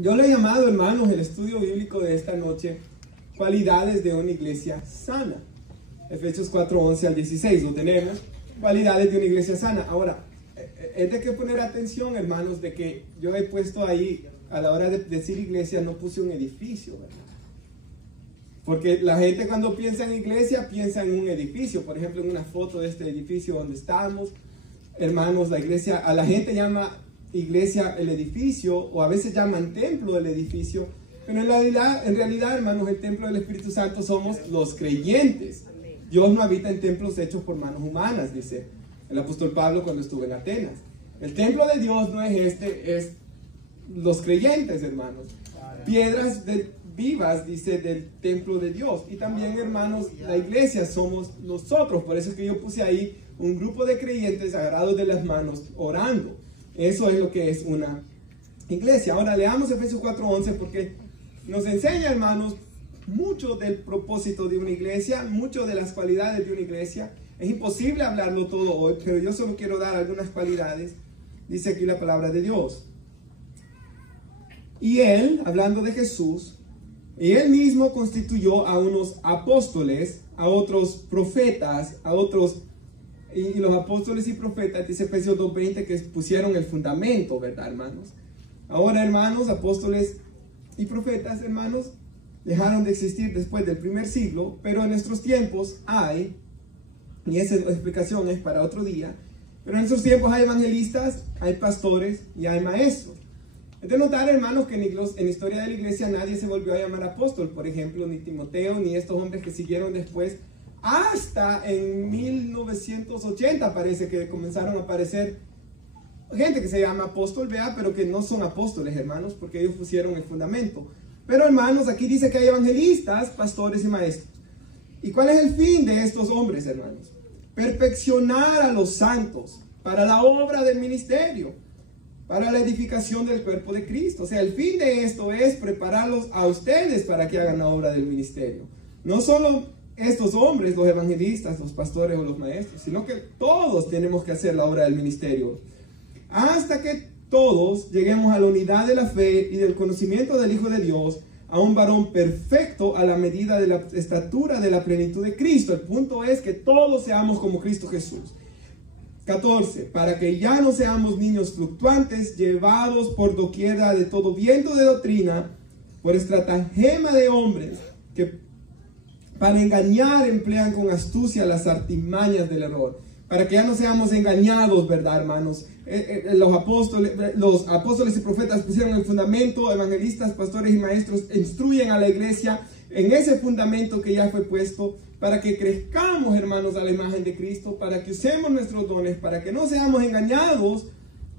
Yo le he llamado, hermanos, el estudio bíblico de esta noche, cualidades de una iglesia sana. Efesios 4:11 al 16, lo tenemos, cualidades de una iglesia sana. Ahora, es de que poner atención, hermanos, de que yo he puesto ahí, a la hora de decir iglesia, no puse un edificio, ¿verdad? Porque la gente cuando piensa en iglesia, piensa en un edificio. Por ejemplo, en una foto de este edificio donde estamos, hermanos, la iglesia, a la gente llama iglesia el edificio, o a veces llaman templo el edificio, pero en realidad, hermanos, el templo del Espíritu Santo somos los creyentes. Dios no habita en templos hechos por manos humanas, dice el apóstol Pablo cuando estuvo en Atenas. El templo de Dios no es es los creyentes, hermanos. Piedras vivas, dice, del templo de Dios. Y también, hermanos, la iglesia somos nosotros. Por eso es que yo puse ahí un grupo de creyentes agarrados de las manos, orando. Eso es lo que es una iglesia. Ahora leamos Efesios 4:11 porque nos enseña, hermanos, mucho del propósito de una iglesia, mucho de las cualidades de una iglesia. Es imposible hablarlo todo hoy, pero yo solo quiero dar algunas cualidades. Dice aquí la palabra de Dios. Y él, hablando de Jesús, y él mismo constituyó a unos apóstoles, a otros profetas, a otros, y los apóstoles y profetas, dice Efesios 2:20, que pusieron el fundamento, ¿verdad, hermanos? Ahora, hermanos, apóstoles y profetas, hermanos, dejaron de existir después del primer siglo, pero en nuestros tiempos hay, y esa explicación es para otro día, pero en nuestros tiempos hay evangelistas, hay pastores y hay maestros. Es de notar, hermanos, que en la historia de la iglesia nadie se volvió a llamar apóstol, por ejemplo, ni Timoteo, ni estos hombres que siguieron después, hasta en 1980 parece que comenzaron a aparecer gente que se llama apóstol, vea, pero que no son apóstoles, hermanos, porque ellos pusieron el fundamento. Pero, hermanos, aquí dice que hay evangelistas, pastores y maestros. ¿Y cuál es el fin de estos hombres, hermanos? Perfeccionar a los santos para la obra del ministerio, para la edificación del cuerpo de Cristo. O sea, el fin de esto es prepararlos a ustedes para que hagan la obra del ministerio. No solo estos hombres, los evangelistas, los pastores o los maestros, sino que todos tenemos que hacer la obra del ministerio. Hasta que todos lleguemos a la unidad de la fe y del conocimiento del Hijo de Dios, a un varón perfecto a la medida de la estatura de la plenitud de Cristo. El punto es que todos seamos como Cristo Jesús. 14. Para que ya no seamos niños fluctuantes, llevados por doquiera de todo viento de doctrina, por estratagema de hombres que para engañar emplean con astucia las artimañas del error. Para que ya no seamos engañados, ¿verdad, hermanos? Los apóstoles y profetas pusieron el fundamento, evangelistas, pastores y maestros instruyen a la iglesia en ese fundamento que ya fue puesto, para que crezcamos, hermanos, a la imagen de Cristo, para que usemos nuestros dones, para que no seamos engañados.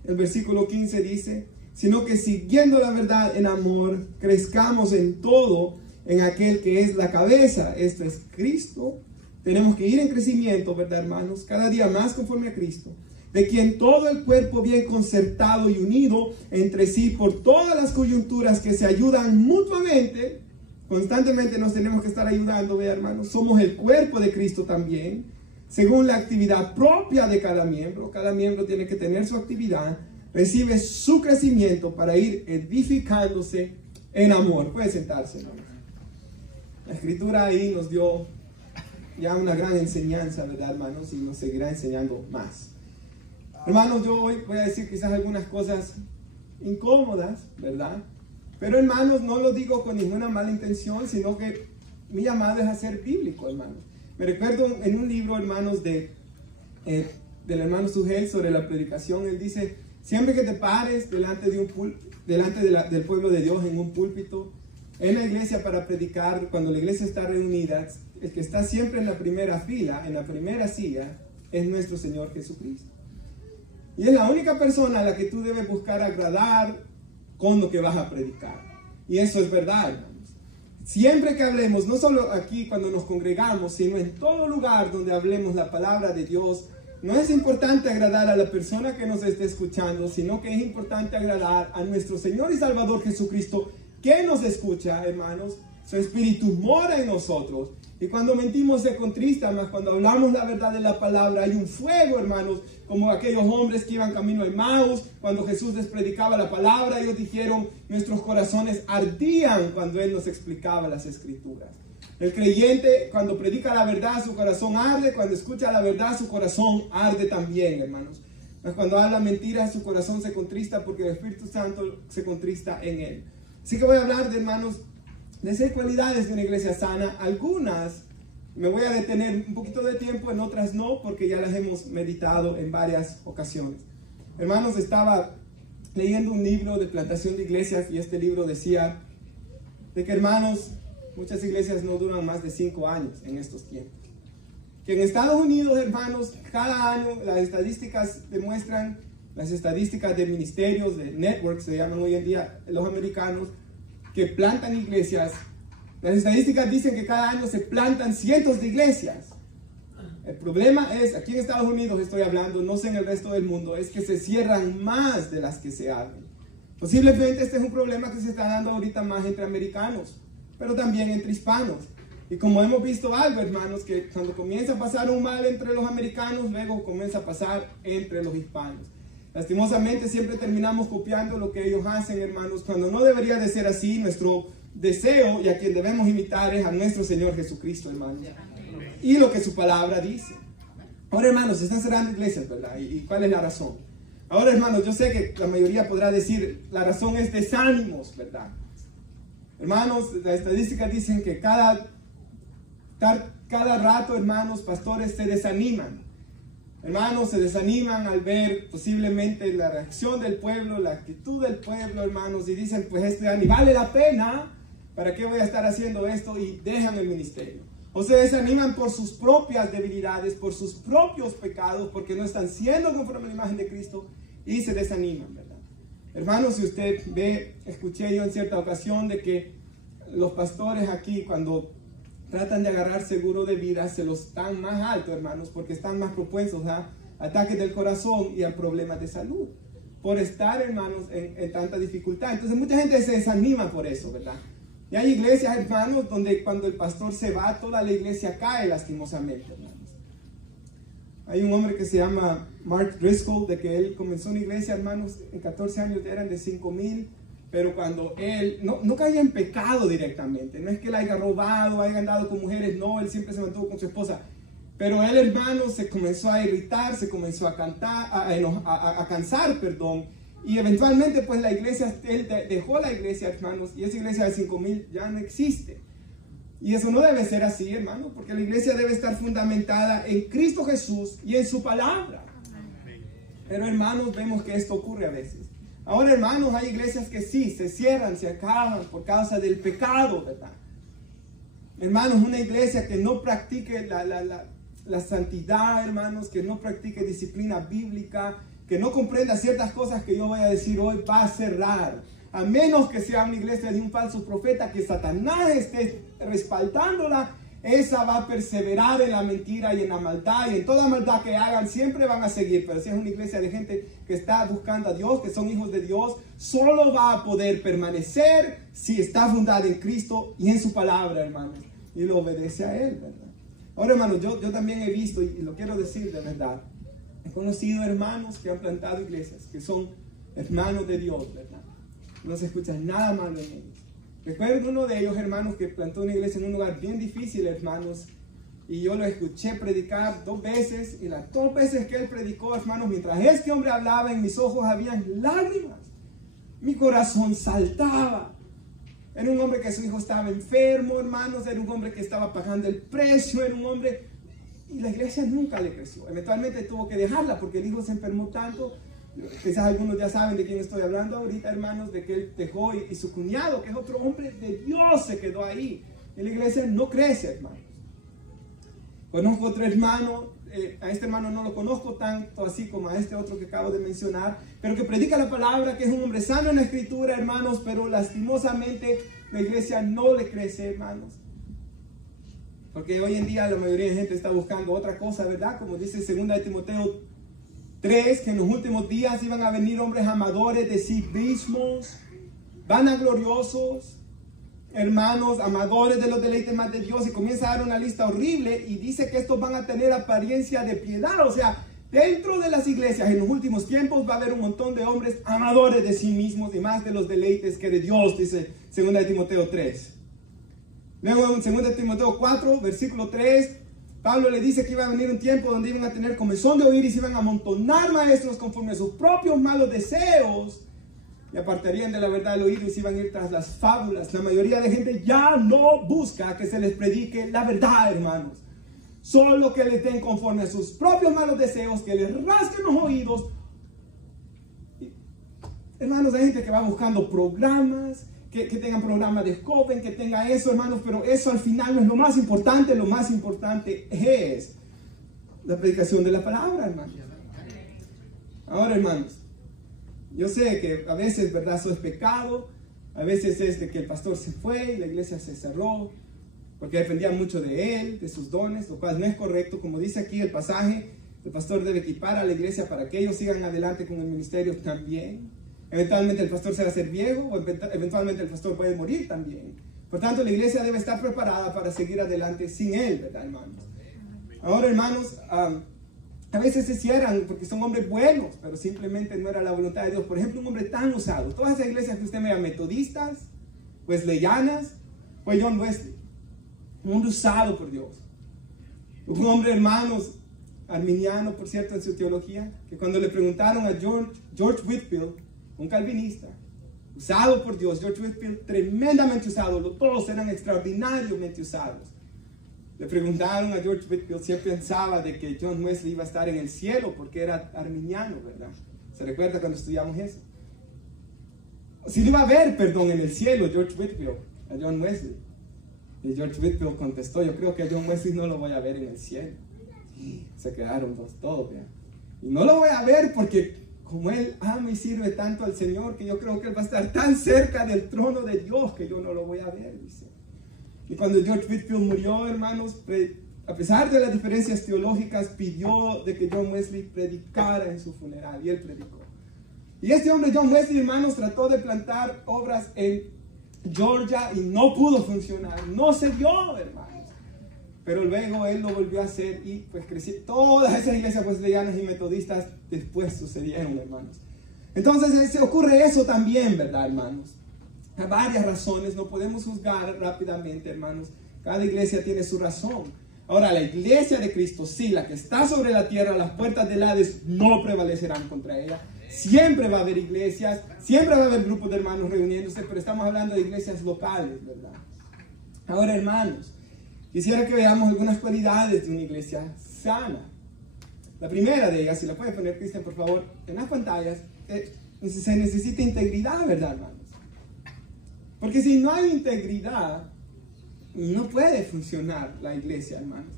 El versículo 15 dice, sino que siguiendo la verdad en amor, crezcamos en todo en aquel que es la cabeza, esto es Cristo. Tenemos que ir en crecimiento, ¿verdad, hermanos? Cada día más conforme a Cristo, de quien todo el cuerpo bien concertado y unido entre sí por todas las coyunturas que se ayudan mutuamente. Constantemente nos tenemos que estar ayudando, ¿verdad, hermanos? Somos el cuerpo de Cristo también, según la actividad propia de cada miembro. Cada miembro tiene que tener su actividad, recibe su crecimiento para ir edificándose en amor. Puede sentarse, hermanos. La escritura ahí nos dio ya una gran enseñanza, ¿verdad, hermanos? Y nos seguirá enseñando más. Hermanos, yo hoy voy a decir quizás algunas cosas incómodas, ¿verdad? Pero, hermanos, no lo digo con ninguna mala intención, sino que mi llamado es a ser bíblico, hermanos. Me recuerdo en un libro, hermanos, del hermano Sugel sobre la predicación. Él dice, siempre que te pares delante del pueblo de Dios en un púlpito, en la iglesia para predicar, cuando la iglesia está reunida, el que está siempre en la primera fila, en la primera silla, es nuestro Señor Jesucristo. Y es la única persona a la que tú debes buscar agradar con lo que vas a predicar. Y eso es verdad, hermanos. Siempre que hablemos, no solo aquí cuando nos congregamos, sino en todo lugar donde hablemos la palabra de Dios, no es importante agradar a la persona que nos esté escuchando, sino que es importante agradar a nuestro Señor y Salvador Jesucristo, que nos escucha, hermanos, Su espíritu mora en nosotros. Y cuando mentimos se contrista, mas cuando hablamos la verdad de la palabra hay un fuego, hermanos, como aquellos hombres que iban camino a Emmaus, cuando Jesús les predicaba la palabra, ellos dijeron, nuestros corazones ardían cuando Él nos explicaba las Escrituras. El creyente, cuando predica la verdad, su corazón arde, cuando escucha la verdad, su corazón arde también, hermanos. Mas cuando habla mentiras, su corazón se contrista porque el Espíritu Santo se contrista en él. Así que voy a hablar, hermanos, de 6 cualidades de una iglesia sana. Algunas me voy a detener un poquito de tiempo, en otras no, porque ya las hemos meditado en varias ocasiones. Hermanos, estaba leyendo un libro de plantación de iglesias y este libro decía de que, hermanos, muchas iglesias no duran más de 5 años en estos tiempos. Que en Estados Unidos, hermanos, cada año las estadísticas demuestran, las estadísticas de ministerios, de networks, se llaman hoy en día los americanos, que plantan iglesias. Las estadísticas dicen que cada año se plantan cientos de iglesias. El problema es, aquí en Estados Unidos estoy hablando, no sé en el resto del mundo, es que se cierran más de las que se abren. Posiblemente este es un problema que se está dando ahorita más entre americanos, pero también entre hispanos. Y como hemos visto algo, hermanos, que cuando comienza a pasar un mal entre los americanos, luego comienza a pasar entre los hispanos. Lastimosamente siempre terminamos copiando lo que ellos hacen, hermanos, cuando no debería de ser así. Nuestro deseo y a quien debemos imitar es a nuestro Señor Jesucristo, hermanos. Y lo que su palabra dice. Ahora, hermanos, se están cerrando iglesias, ¿verdad? ¿Y cuál es la razón? Ahora, hermanos, yo sé que la mayoría podrá decir, la razón es desánimos, ¿verdad? Hermanos, las estadísticas dicen que cada rato, hermanos, pastores se desaniman. Hermanos, se desaniman al ver posiblemente la reacción del pueblo, la actitud del pueblo, hermanos, y dicen, pues esto ya ni vale la pena, ¿para qué voy a estar haciendo esto? Y dejan el ministerio. O se desaniman por sus propias debilidades, por sus propios pecados, porque no están siendo conforme a la imagen de Cristo, y se desaniman, ¿verdad? Hermanos, si usted ve, escuché yo en cierta ocasión de que los pastores aquí, cuando tratan de agarrar seguro de vida, se los dan más alto, hermanos, porque están más propensos a ataques del corazón y a problemas de salud, por estar, hermanos, en tanta dificultad. Entonces mucha gente se desanima por eso, ¿verdad? Y hay iglesias, hermanos, donde cuando el pastor se va, toda la iglesia cae lastimosamente, hermanos. Hay un hombre que se llama Mark Driscoll, de que él comenzó una iglesia, hermanos, en 14 años eran de 5,000, pero cuando él no caía en pecado directamente, no es que él haya robado, haya andado con mujeres, no, él siempre se mantuvo con su esposa, pero él, hermano, se comenzó a irritar, se comenzó a cansar, y eventualmente pues la iglesia, él dejó la iglesia, hermanos, y esa iglesia de 5,000 ya no existe. Y eso no debe ser así, hermano, porque la iglesia debe estar fundamentada en Cristo Jesús y en su palabra. Pero, hermanos, vemos que esto ocurre a veces. Ahora, hermanos, hay iglesias que sí, se cierran, se acaban por causa del pecado, ¿verdad? Hermanos, una iglesia que no practique la santidad, hermanos, que no practique disciplina bíblica, que no comprenda ciertas cosas que yo voy a decir hoy, va a cerrar. A menos que sea una iglesia de un falso profeta, que Satanás esté respaldándola, esa va a perseverar en la mentira y en la maldad, y en toda maldad que hagan siempre van a seguir. Pero si es una iglesia de gente que está buscando a Dios, que son hijos de Dios, solo va a poder permanecer si está fundada en Cristo y en su palabra, hermanos, y lo obedece a Él, ¿verdad? Ahora, hermanos, yo también he visto, y lo quiero decir de verdad, he conocido hermanos que han plantado iglesias, que son hermanos de Dios, ¿verdad? No se escucha nada malo en ellos. Recuerdo uno de ellos, hermanos, que plantó una iglesia en un lugar bien difícil, hermanos, y yo lo escuché predicar 2 veces, y las 2 veces que él predicó, hermanos, mientras este hombre hablaba, en mis ojos habían lágrimas. Mi corazón saltaba. Era un hombre que su hijo estaba enfermo, hermanos, era un hombre que estaba pagando el precio, era un hombre, y la iglesia nunca le creció. Eventualmente tuvo que dejarla porque el hijo se enfermó tanto. Quizás algunos ya saben de quién estoy hablando ahorita, hermanos, de que él dejó, y su cuñado, que es otro hombre de Dios, se quedó ahí. Y la iglesia no crece, hermanos. Conozco otro hermano, a este hermano no lo conozco tanto así como a este otro que acabo de mencionar, pero que predica la palabra, que es un hombre sano en la escritura, hermanos, pero lastimosamente la iglesia no le crece, hermanos. Porque hoy en día la mayoría de gente está buscando otra cosa, ¿verdad? Como dice 2 Timoteo 3, que en los últimos días iban a venir hombres amadores de sí mismos, vanagloriosos, hermanos, amadores de los deleites más de Dios, y comienza a dar una lista horrible y dice que estos van a tener apariencia de piedad. O sea, dentro de las iglesias en los últimos tiempos va a haber un montón de hombres amadores de sí mismos y más de los deleites que de Dios, dice 2 de Timoteo 3. Luego en 2 de Timoteo 4, versículo 3, Pablo le dice que iba a venir un tiempo donde iban a tener comezón de oír y se iban a amontonar maestros conforme a sus propios malos deseos, y apartarían de la verdad el oído y se iban a ir tras las fábulas. La mayoría de gente ya no busca que se les predique la verdad, hermanos. Solo que les den conforme a sus propios malos deseos, que les rasquen los oídos. Hermanos, hay gente que va buscando programas, que tengan programas de joven, que tenga eso, hermanos, pero eso al final no es lo más importante. Lo más importante es la predicación de la palabra, hermanos. Ahora, hermanos, yo sé que a veces, ¿verdad?, eso es pecado. A veces es de que el pastor se fue y la iglesia se cerró porque dependía mucho de él, de sus dones, lo cual no es correcto. Como dice aquí el pasaje, el pastor debe equipar a la iglesia para que ellos sigan adelante con el ministerio también. Eventualmente el pastor se va a hacer viejo, o eventualmente el pastor puede morir también. Por tanto, la iglesia debe estar preparada para seguir adelante sin él, ¿verdad, hermanos? Ahora, hermanos, a veces se cierran porque son hombres buenos, pero simplemente no era la voluntad de Dios. Por ejemplo, un hombre tan usado. Todas esas iglesias que usted vea, metodistas, wesleyanas, fue John Wesley. Un hombre usado por Dios. Un hombre, hermanos, arminiano, por cierto, en su teología, que cuando le preguntaron a George Whitefield, un calvinista, usado por Dios, George Whitefield, tremendamente usado, todos eran extraordinariamente usados. Le preguntaron a George Whitefield si él pensaba de que John Wesley iba a estar en el cielo porque era arminiano, ¿verdad? ¿Se recuerda cuando estudiamos eso? Si lo iba a ver, perdón, en el cielo, George Whitefield, a John Wesley. Y George Whitefield contestó, yo creo que a John Wesley no lo voy a ver en el cielo. Y se quedaron todos, ¿verdad? Y no lo voy a ver porque como él ama y sirve tanto al Señor, que yo creo que él va a estar tan cerca del trono de Dios que yo no lo voy a ver, dice. Y cuando George Whitefield murió, hermanos, a pesar de las diferencias teológicas, pidió de que John Wesley predicara en su funeral, y él predicó. Y este hombre, John Wesley, hermanos, trató de plantar obras en Georgia y no pudo funcionar, no se dio, hermanos. Pero luego él lo volvió a hacer y pues creció. Todas esas iglesias wesleyanas y metodistas después sucedieron, hermanos. Entonces se ocurre eso también, ¿verdad, hermanos? Hay varias razones, no podemos juzgar rápidamente, hermanos. Cada iglesia tiene su razón. Ahora, la iglesia de Cristo, sí, la que está sobre la tierra, las puertas del Hades no prevalecerán contra ella. Siempre va a haber iglesias, siempre va a haber grupos de hermanos reuniéndose, pero estamos hablando de iglesias locales, ¿verdad? Ahora, hermanos, quisiera que veamos algunas cualidades de una iglesia sana. La primera de ellas, si la puede poner Cristian, por favor, en las pantallas, se necesita integridad, ¿verdad, hermanos? Porque si no hay integridad, no puede funcionar la iglesia, hermanos.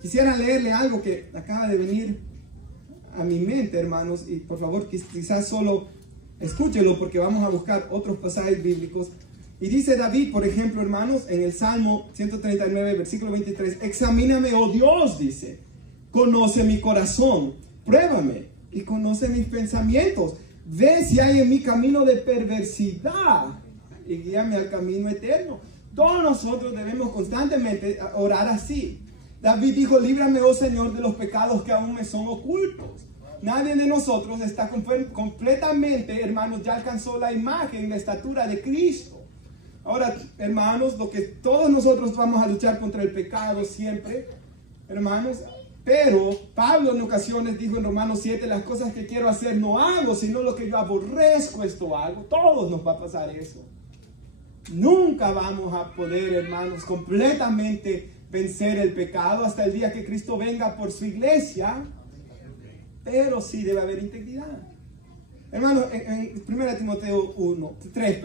Quisiera leerle algo que acaba de venir a mi mente, hermanos, y por favor quizás solo escúchelo porque vamos a buscar otros pasajes bíblicos. Y dice David, por ejemplo, hermanos, en el Salmo 139, versículo 23, examíname, oh Dios, dice, conoce mi corazón, pruébame y conoce mis pensamientos, ve si hay en mi camino de perversidad y guíame al camino eterno. Todos nosotros debemos constantemente orar así. David dijo, líbrame, oh Señor, de los pecados que aún me son ocultos. Nadie de nosotros está completamente, hermanos, ya alcanzó la imagen, la estatura de Cristo. Ahora, hermanos, lo que todos nosotros vamos a luchar contra el pecado siempre, hermanos, pero Pablo en ocasiones dijo en Romanos 7, las cosas que quiero hacer no hago, sino lo que yo aborrezco esto hago. Todos nos va a pasar eso. Nunca vamos a poder, hermanos, completamente vencer el pecado hasta el día que Cristo venga por su iglesia, pero sí debe haber integridad. Hermanos, en 1 Timoteo 3,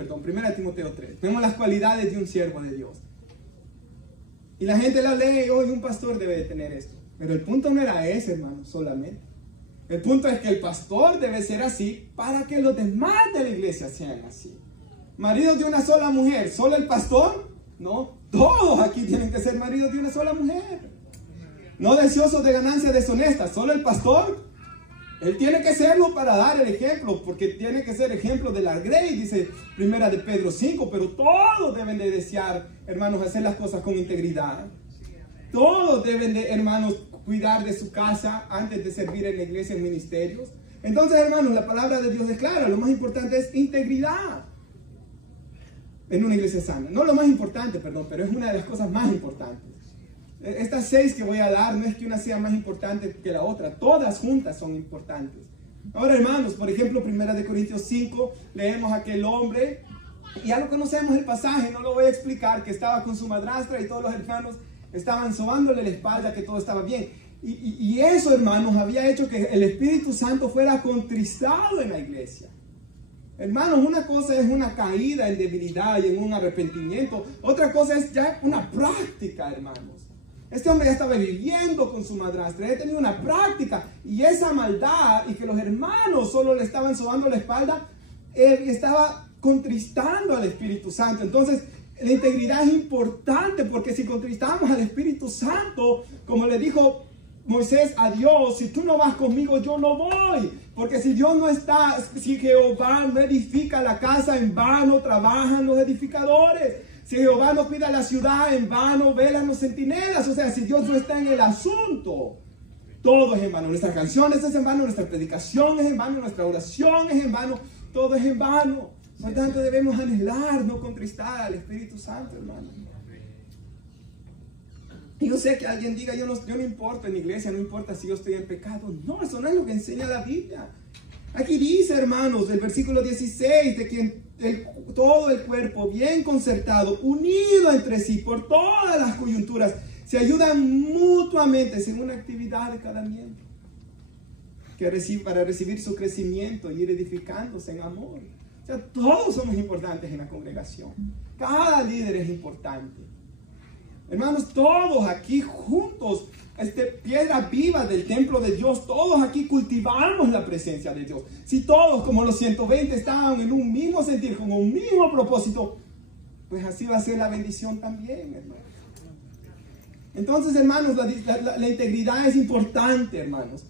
vemos las cualidades de un siervo de Dios. Y la gente la lee, hoy un pastor debe de tener esto. Pero el punto no era ese, hermanos, solamente. El punto es que el pastor debe ser así para que los demás de la iglesia sean así. Maridos de una sola mujer, ¿solo el pastor? No, todos aquí tienen que ser maridos de una sola mujer. No deseosos de ganancias deshonestas, ¿solo el pastor? Él tiene que serlo para dar el ejemplo, porque tiene que ser ejemplo de la grey, dice Primera de Pedro 5, pero todos deben de desear, hermanos, hacer las cosas con integridad. Todos deben de, hermanos, cuidar de su casa antes de servir en la iglesia, en ministerios. Entonces, hermanos, la palabra de Dios es clara, lo más importante es integridad en una iglesia sana. No lo más importante, perdón, pero es una de las cosas más importantes. Estas 6 que voy a dar no es que una sea más importante que la otra, todas juntas son importantes. Ahora, hermanos, por ejemplo, 1 Corintios 5, leemos a aquel hombre, y ya lo conocemos el pasaje, no lo voy a explicar, que estaba con su madrastra y todos los hermanos estaban sobándole la espalda, que todo estaba bien. Y eso, hermanos, había hecho que el Espíritu Santo fuera contristado en la iglesia. Hermanos, una cosa es una caída en debilidad y en un arrepentimiento, otra cosa es ya una práctica, hermanos. Este hombre ya estaba viviendo con su madrastra, ya tenía una práctica, y esa maldad, y que los hermanos solo le estaban sobando la espalda, estaba contristando al Espíritu Santo. Entonces, la integridad es importante, porque si contristamos al Espíritu Santo, como le dijo Moisés a Dios, si tú no vas conmigo, yo no voy. Porque si Dios no está, si Jehová no edifica la casa, en vano trabajan los edificadores. Si Jehová no cuida la ciudad, en vano velan los centinelas. O sea, si Dios no está en el asunto, todo es en vano. Nuestras canciones es en vano, nuestra predicación es en vano, nuestra oración es en vano, todo es en vano. Por tanto, debemos anhelar, no contristar al Espíritu Santo, hermano. Y yo sé que alguien diga, yo no importo en la iglesia, no importa si yo estoy en pecado. No, eso no es lo que enseña la Biblia. Aquí dice, hermanos, del versículo 16, de que todo el cuerpo bien concertado, unido entre sí por todas las coyunturas, se ayudan mutuamente según una actividad de cada miembro, para recibir su crecimiento y ir edificándose en amor. O sea, todos somos importantes en la congregación. Cada líder es importante. Hermanos, todos aquí juntos, piedra viva del templo de Dios, todos aquí cultivamos la presencia de Dios. Si todos, como los 120, estaban en un mismo sentir, con un mismo propósito, pues así va a ser la bendición también, hermanos. Entonces, hermanos, la integridad es importante, hermanos.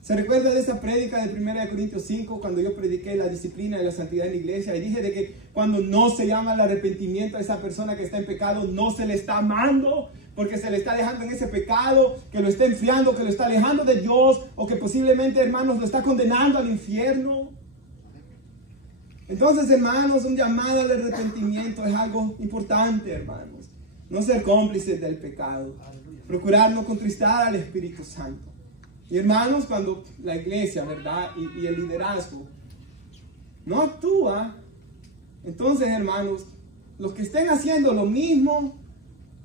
¿Se recuerda de esa prédica de 1 Corintios 5 cuando yo prediqué la disciplina y la santidad en la iglesia? Y dije de que cuando no se llama al arrepentimiento a esa persona que está en pecado, no se le está amando, porque se le está dejando en ese pecado, que lo está enfriando, que lo está alejando de Dios, o que posiblemente, hermanos, lo está condenando al infierno. Entonces, hermanos, un llamado al arrepentimiento es algo importante, hermanos. No ser cómplices del pecado. Procurar no contristar al Espíritu Santo. Y hermanos, cuando la iglesia, ¿verdad? Y el liderazgo no actúa, entonces, hermanos, los que estén haciendo lo mismo,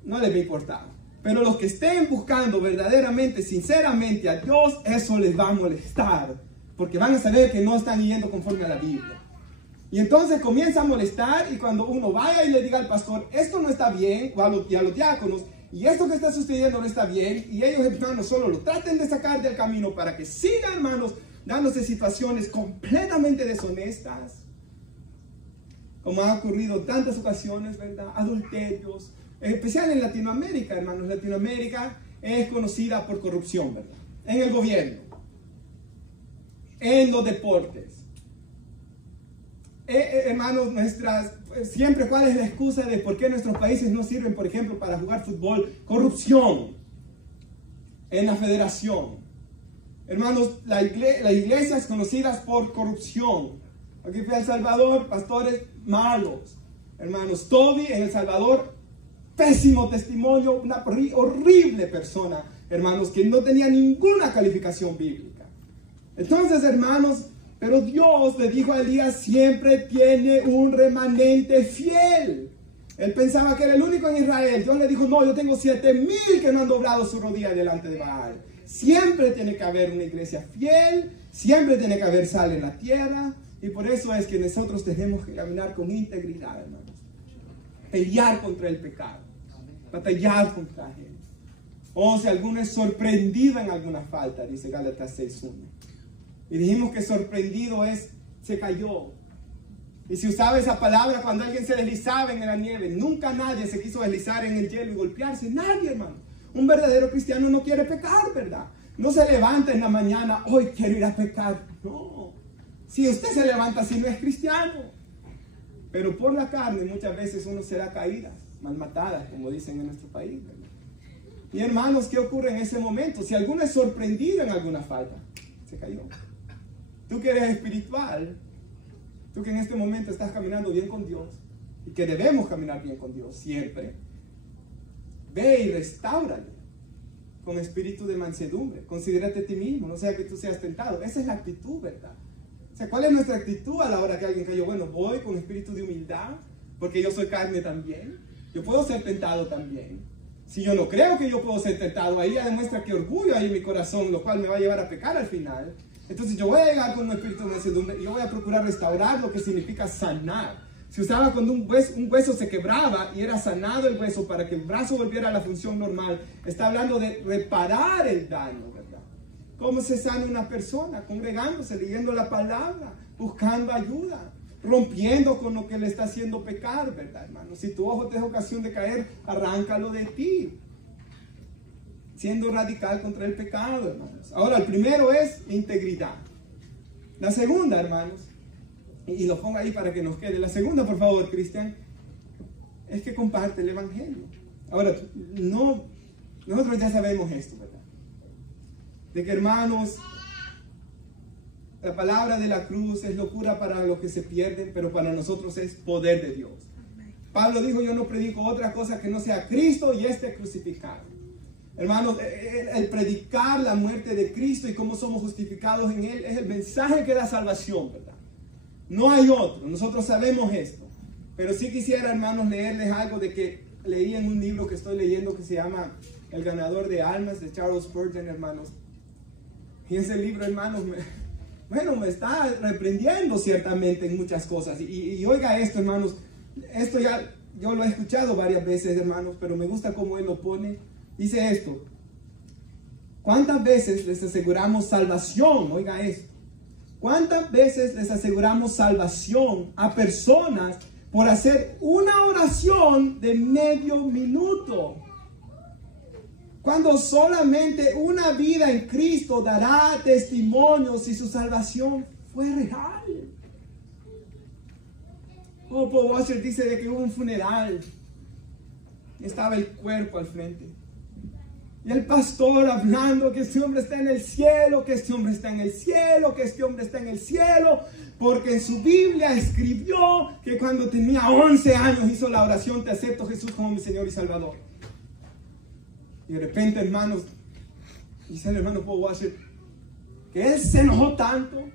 no les va a importar. Pero los que estén buscando verdaderamente, sinceramente a Dios, eso les va a molestar. Porque van a saber que no están yendo conforme a la Biblia. Y entonces comienza a molestar, y cuando uno vaya y le diga al pastor, esto no está bien, o a los diáconos, y esto que está sucediendo no está bien, y ellos, hermanos, solo lo traten de sacar del camino para que sigan, hermanos, dándose situaciones completamente deshonestas, como ha ocurrido en tantas ocasiones, ¿verdad? Adulterios, en especial en Latinoamérica, hermanos. Latinoamérica es conocida por corrupción, ¿verdad? En el gobierno, en los deportes. Hermanos, siempre, ¿cuál es la excusa de por qué nuestros países no sirven, por ejemplo, para jugar fútbol? Corrupción en la federación. Hermanos, las iglesias conocidas por corrupción. Aquí fue El Salvador, pastores malos. Hermanos, Toby en El Salvador, pésimo testimonio, una horrible persona, hermanos, que no tenía ninguna calificación bíblica. Entonces, hermanos, pero Dios le dijo a Elías, siempre tiene un remanente fiel. Él pensaba que era el único en Israel. Dios le dijo, no, yo tengo 7,000 que no han doblado su rodilla delante de Baal. Siempre tiene que haber una iglesia fiel, siempre tiene que haber sal en la tierra. Y por eso es que nosotros tenemos que caminar con integridad, hermanos. Pelear contra el pecado. Batallar contra él. O si alguno es sorprendido en alguna falta, dice Gálatas 6:1. Y dijimos que sorprendido se cayó. Y si usaba esa palabra cuando alguien se deslizaba en la nieve, nunca nadie se quiso deslizar en el hielo y golpearse. Nadie, hermano. Un verdadero cristiano no quiere pecar, ¿verdad? No se levanta en la mañana, hoy quiero ir a pecar. No. Si usted se levanta así, no es cristiano. Pero por la carne muchas veces uno será caída, mal matada, como dicen en nuestro país, ¿verdad? Y hermanos, ¿qué ocurre en ese momento? Si alguno es sorprendido en alguna falta, se cayó. Tú que eres espiritual, tú que en este momento estás caminando bien con Dios, y que debemos caminar bien con Dios siempre, ve y restáurale con espíritu de mansedumbre. Considérate a ti mismo, no sea que tú seas tentado. Esa es la actitud, ¿verdad? O sea, ¿cuál es nuestra actitud a la hora que alguien cayó? Bueno, voy con espíritu de humildad, porque yo soy carne también. Yo puedo ser tentado también. Si yo no creo que yo puedo ser tentado, ahí ya demuestra que orgullo hay en mi corazón, lo cual me va a llevar a pecar al final. Entonces yo voy a llegar con un espíritu de mansedumbre y yo voy a procurar restaurar, lo que significa sanar. Se usaba cuando un hueso se quebraba y era sanado el hueso para que el brazo volviera a la función normal. Está hablando de reparar el daño, ¿verdad? ¿Cómo se sana una persona? Congregándose, leyendo la palabra, buscando ayuda, rompiendo con lo que le está haciendo pecar, ¿verdad, hermano? Si tu ojo te da ocasión de caer, arráncalo de ti. Siendo radical contra el pecado, hermanos. Ahora, el primero es integridad. La segunda, hermanos, y lo pongo ahí para que nos quede. La segunda, por favor, Cristian, es que comparte el evangelio. Ahora, nosotros ya sabemos esto, ¿verdad? De que, hermanos, la palabra de la cruz es locura para los que se pierden, pero para nosotros es poder de Dios. Pablo dijo, yo no predico otra cosa que no sea Cristo y este crucificado. Hermanos, el predicar la muerte de Cristo y cómo somos justificados en Él es el mensaje que da salvación, ¿verdad? No hay otro, nosotros sabemos esto. Pero sí quisiera, hermanos, leerles algo de que leí en un libro que estoy leyendo que se llama El ganador de almas, de Charles Spurgeon, hermanos. Y ese libro, hermanos, me está reprendiendo ciertamente en muchas cosas. Y oiga esto, hermanos, esto ya yo lo he escuchado varias veces, hermanos, pero me gusta cómo él lo pone. Dice esto: ¿cuántas veces les aseguramos salvación? Oiga esto. ¿Cuántas veces les aseguramos salvación a personas por hacer una oración de medio minuto? Cuando solamente una vida en Cristo dará testimonio si su salvación fue real. Paul Washer dice de que hubo un funeral. Estaba el cuerpo al frente. Y el pastor hablando que este hombre está en el cielo, que este hombre está en el cielo, que este hombre está en el cielo, porque en su Biblia escribió que cuando tenía 11 años hizo la oración, te acepto Jesús como mi Señor y Salvador. Y de repente, hermanos, dice el hermano Paul Washer, que él se enojó tanto,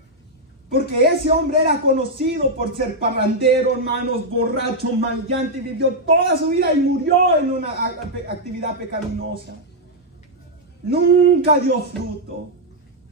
porque ese hombre era conocido por ser parrandero, hermanos, borracho, maleante, y vivió toda su vida y murió en una actividad pecaminosa. Nunca dio fruto.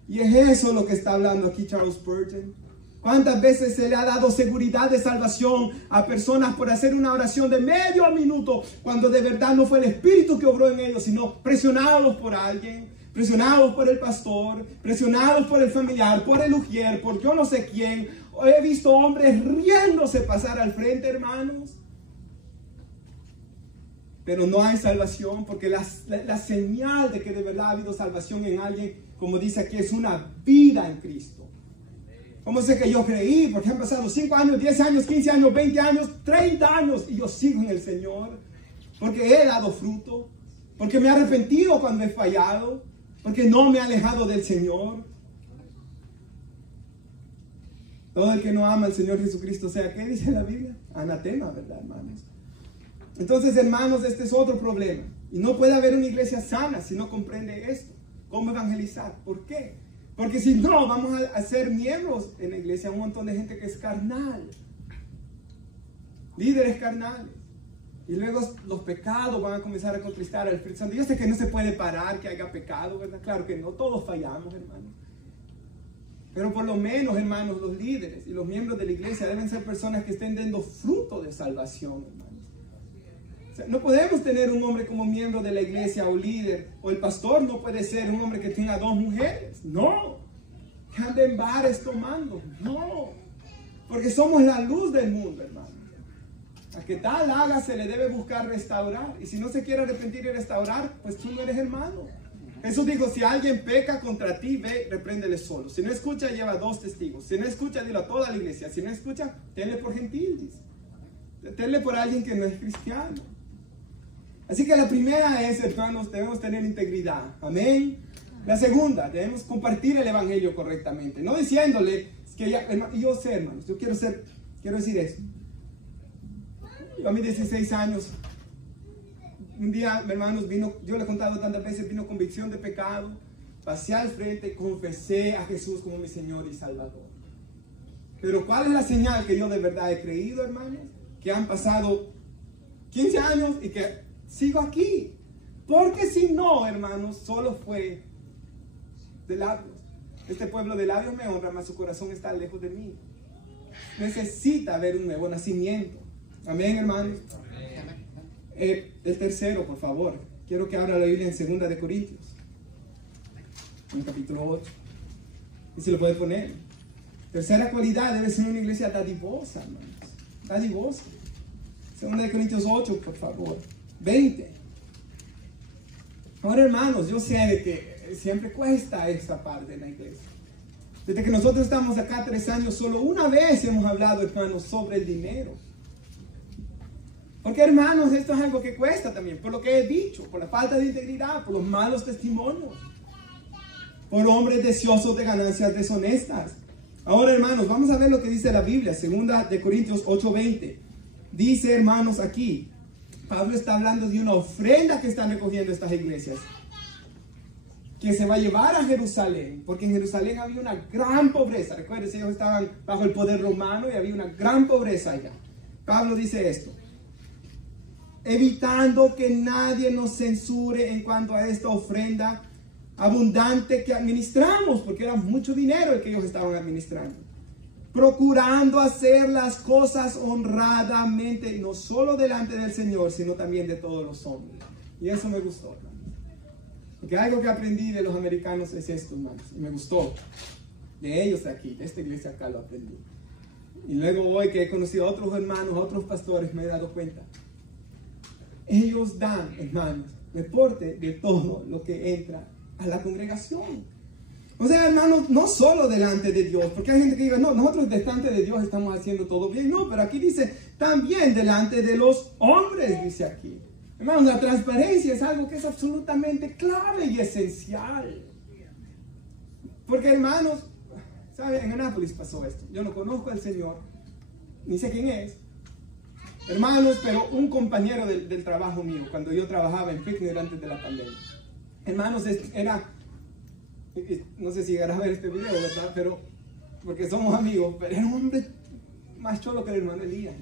Y es eso lo que está hablando aquí Charles Spurgeon. ¿Cuántas veces se le ha dado seguridad de salvación a personas por hacer una oración de medio minuto, cuando de verdad no fue el Espíritu que obró en ellos, sino presionados por alguien, presionados por el pastor, presionados por el familiar, por el ujier, por yo no sé quién? He visto hombres riéndose pasar al frente, hermanos. Pero no hay salvación, porque la señal de que de verdad ha habido salvación en alguien, como dice aquí, es una vida en Cristo. ¿Cómo sé que yo creí? Porque han pasado 5 años, 10 años, 15 años, 20 años, 30 años, y yo sigo en el Señor, porque he dado fruto, porque me he arrepentido cuando he fallado, porque no me he alejado del Señor. Todo el que no ama al Señor Jesucristo, sea, ¿qué dice la Biblia? Anatema, ¿verdad, hermanos? Entonces, hermanos, este es otro problema. Y no puede haber una iglesia sana si no comprende esto. ¿Cómo evangelizar? ¿Por qué? Porque si no, vamos a ser miembros en la iglesia un montón de gente que es carnal. Líderes carnales. Y luego los pecados van a comenzar a contristar al Espíritu Santo. Yo sé que no se puede parar que haya pecado, ¿verdad? Claro que no, todos fallamos, hermanos. Pero por lo menos, hermanos, los líderes y los miembros de la iglesia deben ser personas que estén dando fruto de salvación, hermanos. No podemos tener un hombre como miembro de la iglesia o líder, o el pastor no puede ser un hombre que tenga 2 mujeres. No, que ande en bares tomando. No, porque somos la luz del mundo, hermano. A que tal haga se le debe buscar restaurar. Y si no se quiere arrepentir y restaurar, pues tú no eres hermano. Jesús dijo, si alguien peca contra ti, ve, repréndele solo. Si no escucha, lleva 2 testigos. Si no escucha, dilo a toda la iglesia. Si no escucha, tenle por gentil, dice. Tenle por alguien que no es cristiano. Así que la primera es, hermanos, debemos tener integridad. Amén. La segunda, debemos compartir el evangelio correctamente. No diciéndole, que ya, yo sé, hermanos, yo quiero decir eso. Yo a mis 16 años, un día, hermanos, vino, yo le he contado tantas veces, vino convicción de pecado, pasé al frente, confesé a Jesús como mi Señor y Salvador. Pero ¿cuál es la señal que yo de verdad he creído, hermanos? Que han pasado 15 años y que sigo aquí. Porque si no, hermanos, solo fue de labios. Este pueblo de labios me honra, mas su corazón está lejos de mí. Necesita ver un nuevo nacimiento. Amén, hermanos. El tercero, por favor. Quiero que abra la Biblia en 2 de Corintios, en el capítulo 8. Y se lo puede poner. Tercera cualidad, debe ser una iglesia dadivosa, hermanos. Dadivosa. 2 de Corintios 8, por favor. 20. Ahora, hermanos, yo sé de que siempre cuesta esta parte en la iglesia. Desde que nosotros estamos acá 3 años, solo una vez hemos hablado, hermanos, sobre el dinero. Porque, hermanos, esto es algo que cuesta también, por lo que he dicho, por la falta de integridad, por los malos testimonios, por hombres deseosos de ganancias deshonestas. Ahora, hermanos, vamos a ver lo que dice la Biblia, 2 de Corintios 8:20. Dice, hermanos, aquí, Pablo está hablando de una ofrenda que están recogiendo estas iglesias, que se va a llevar a Jerusalén, porque en Jerusalén había una gran pobreza. Recuerden, ellos estaban bajo el poder romano y había una gran pobreza allá. Pablo dice esto: evitando que nadie nos censure en cuanto a esta ofrenda abundante que administramos, porque era mucho dinero el que ellos estaban administrando, procurando hacer las cosas honradamente, no solo delante del Señor, sino también de todos los hombres. Y eso me gustó, hermanos. Porque algo que aprendí de los americanos es esto, hermanos, y me gustó. De ellos de aquí, de esta iglesia acá lo aprendí. Y luego hoy que he conocido a otros hermanos, a otros pastores, me he dado cuenta. Ellos dan, hermanos, reporte de todo lo que entra a la congregación. O sea, hermanos, no solo delante de Dios, porque hay gente que diga, no, nosotros delante de Dios estamos haciendo todo bien. No, pero aquí dice, también delante de los hombres, dice aquí. Hermanos, la transparencia es algo que es absolutamente clave y esencial. Porque, hermanos, ¿saben? En Anápolis pasó esto. Yo no conozco al Señor, ni sé quién es. Hermanos, pero un compañero del trabajo mío, cuando yo trabajaba en Picnic antes de la pandemia. Hermanos, era, no sé si llegarás a ver este video, ¿verdad? Pero, porque somos amigos, pero era un hombre más cholo que el hermano Elías.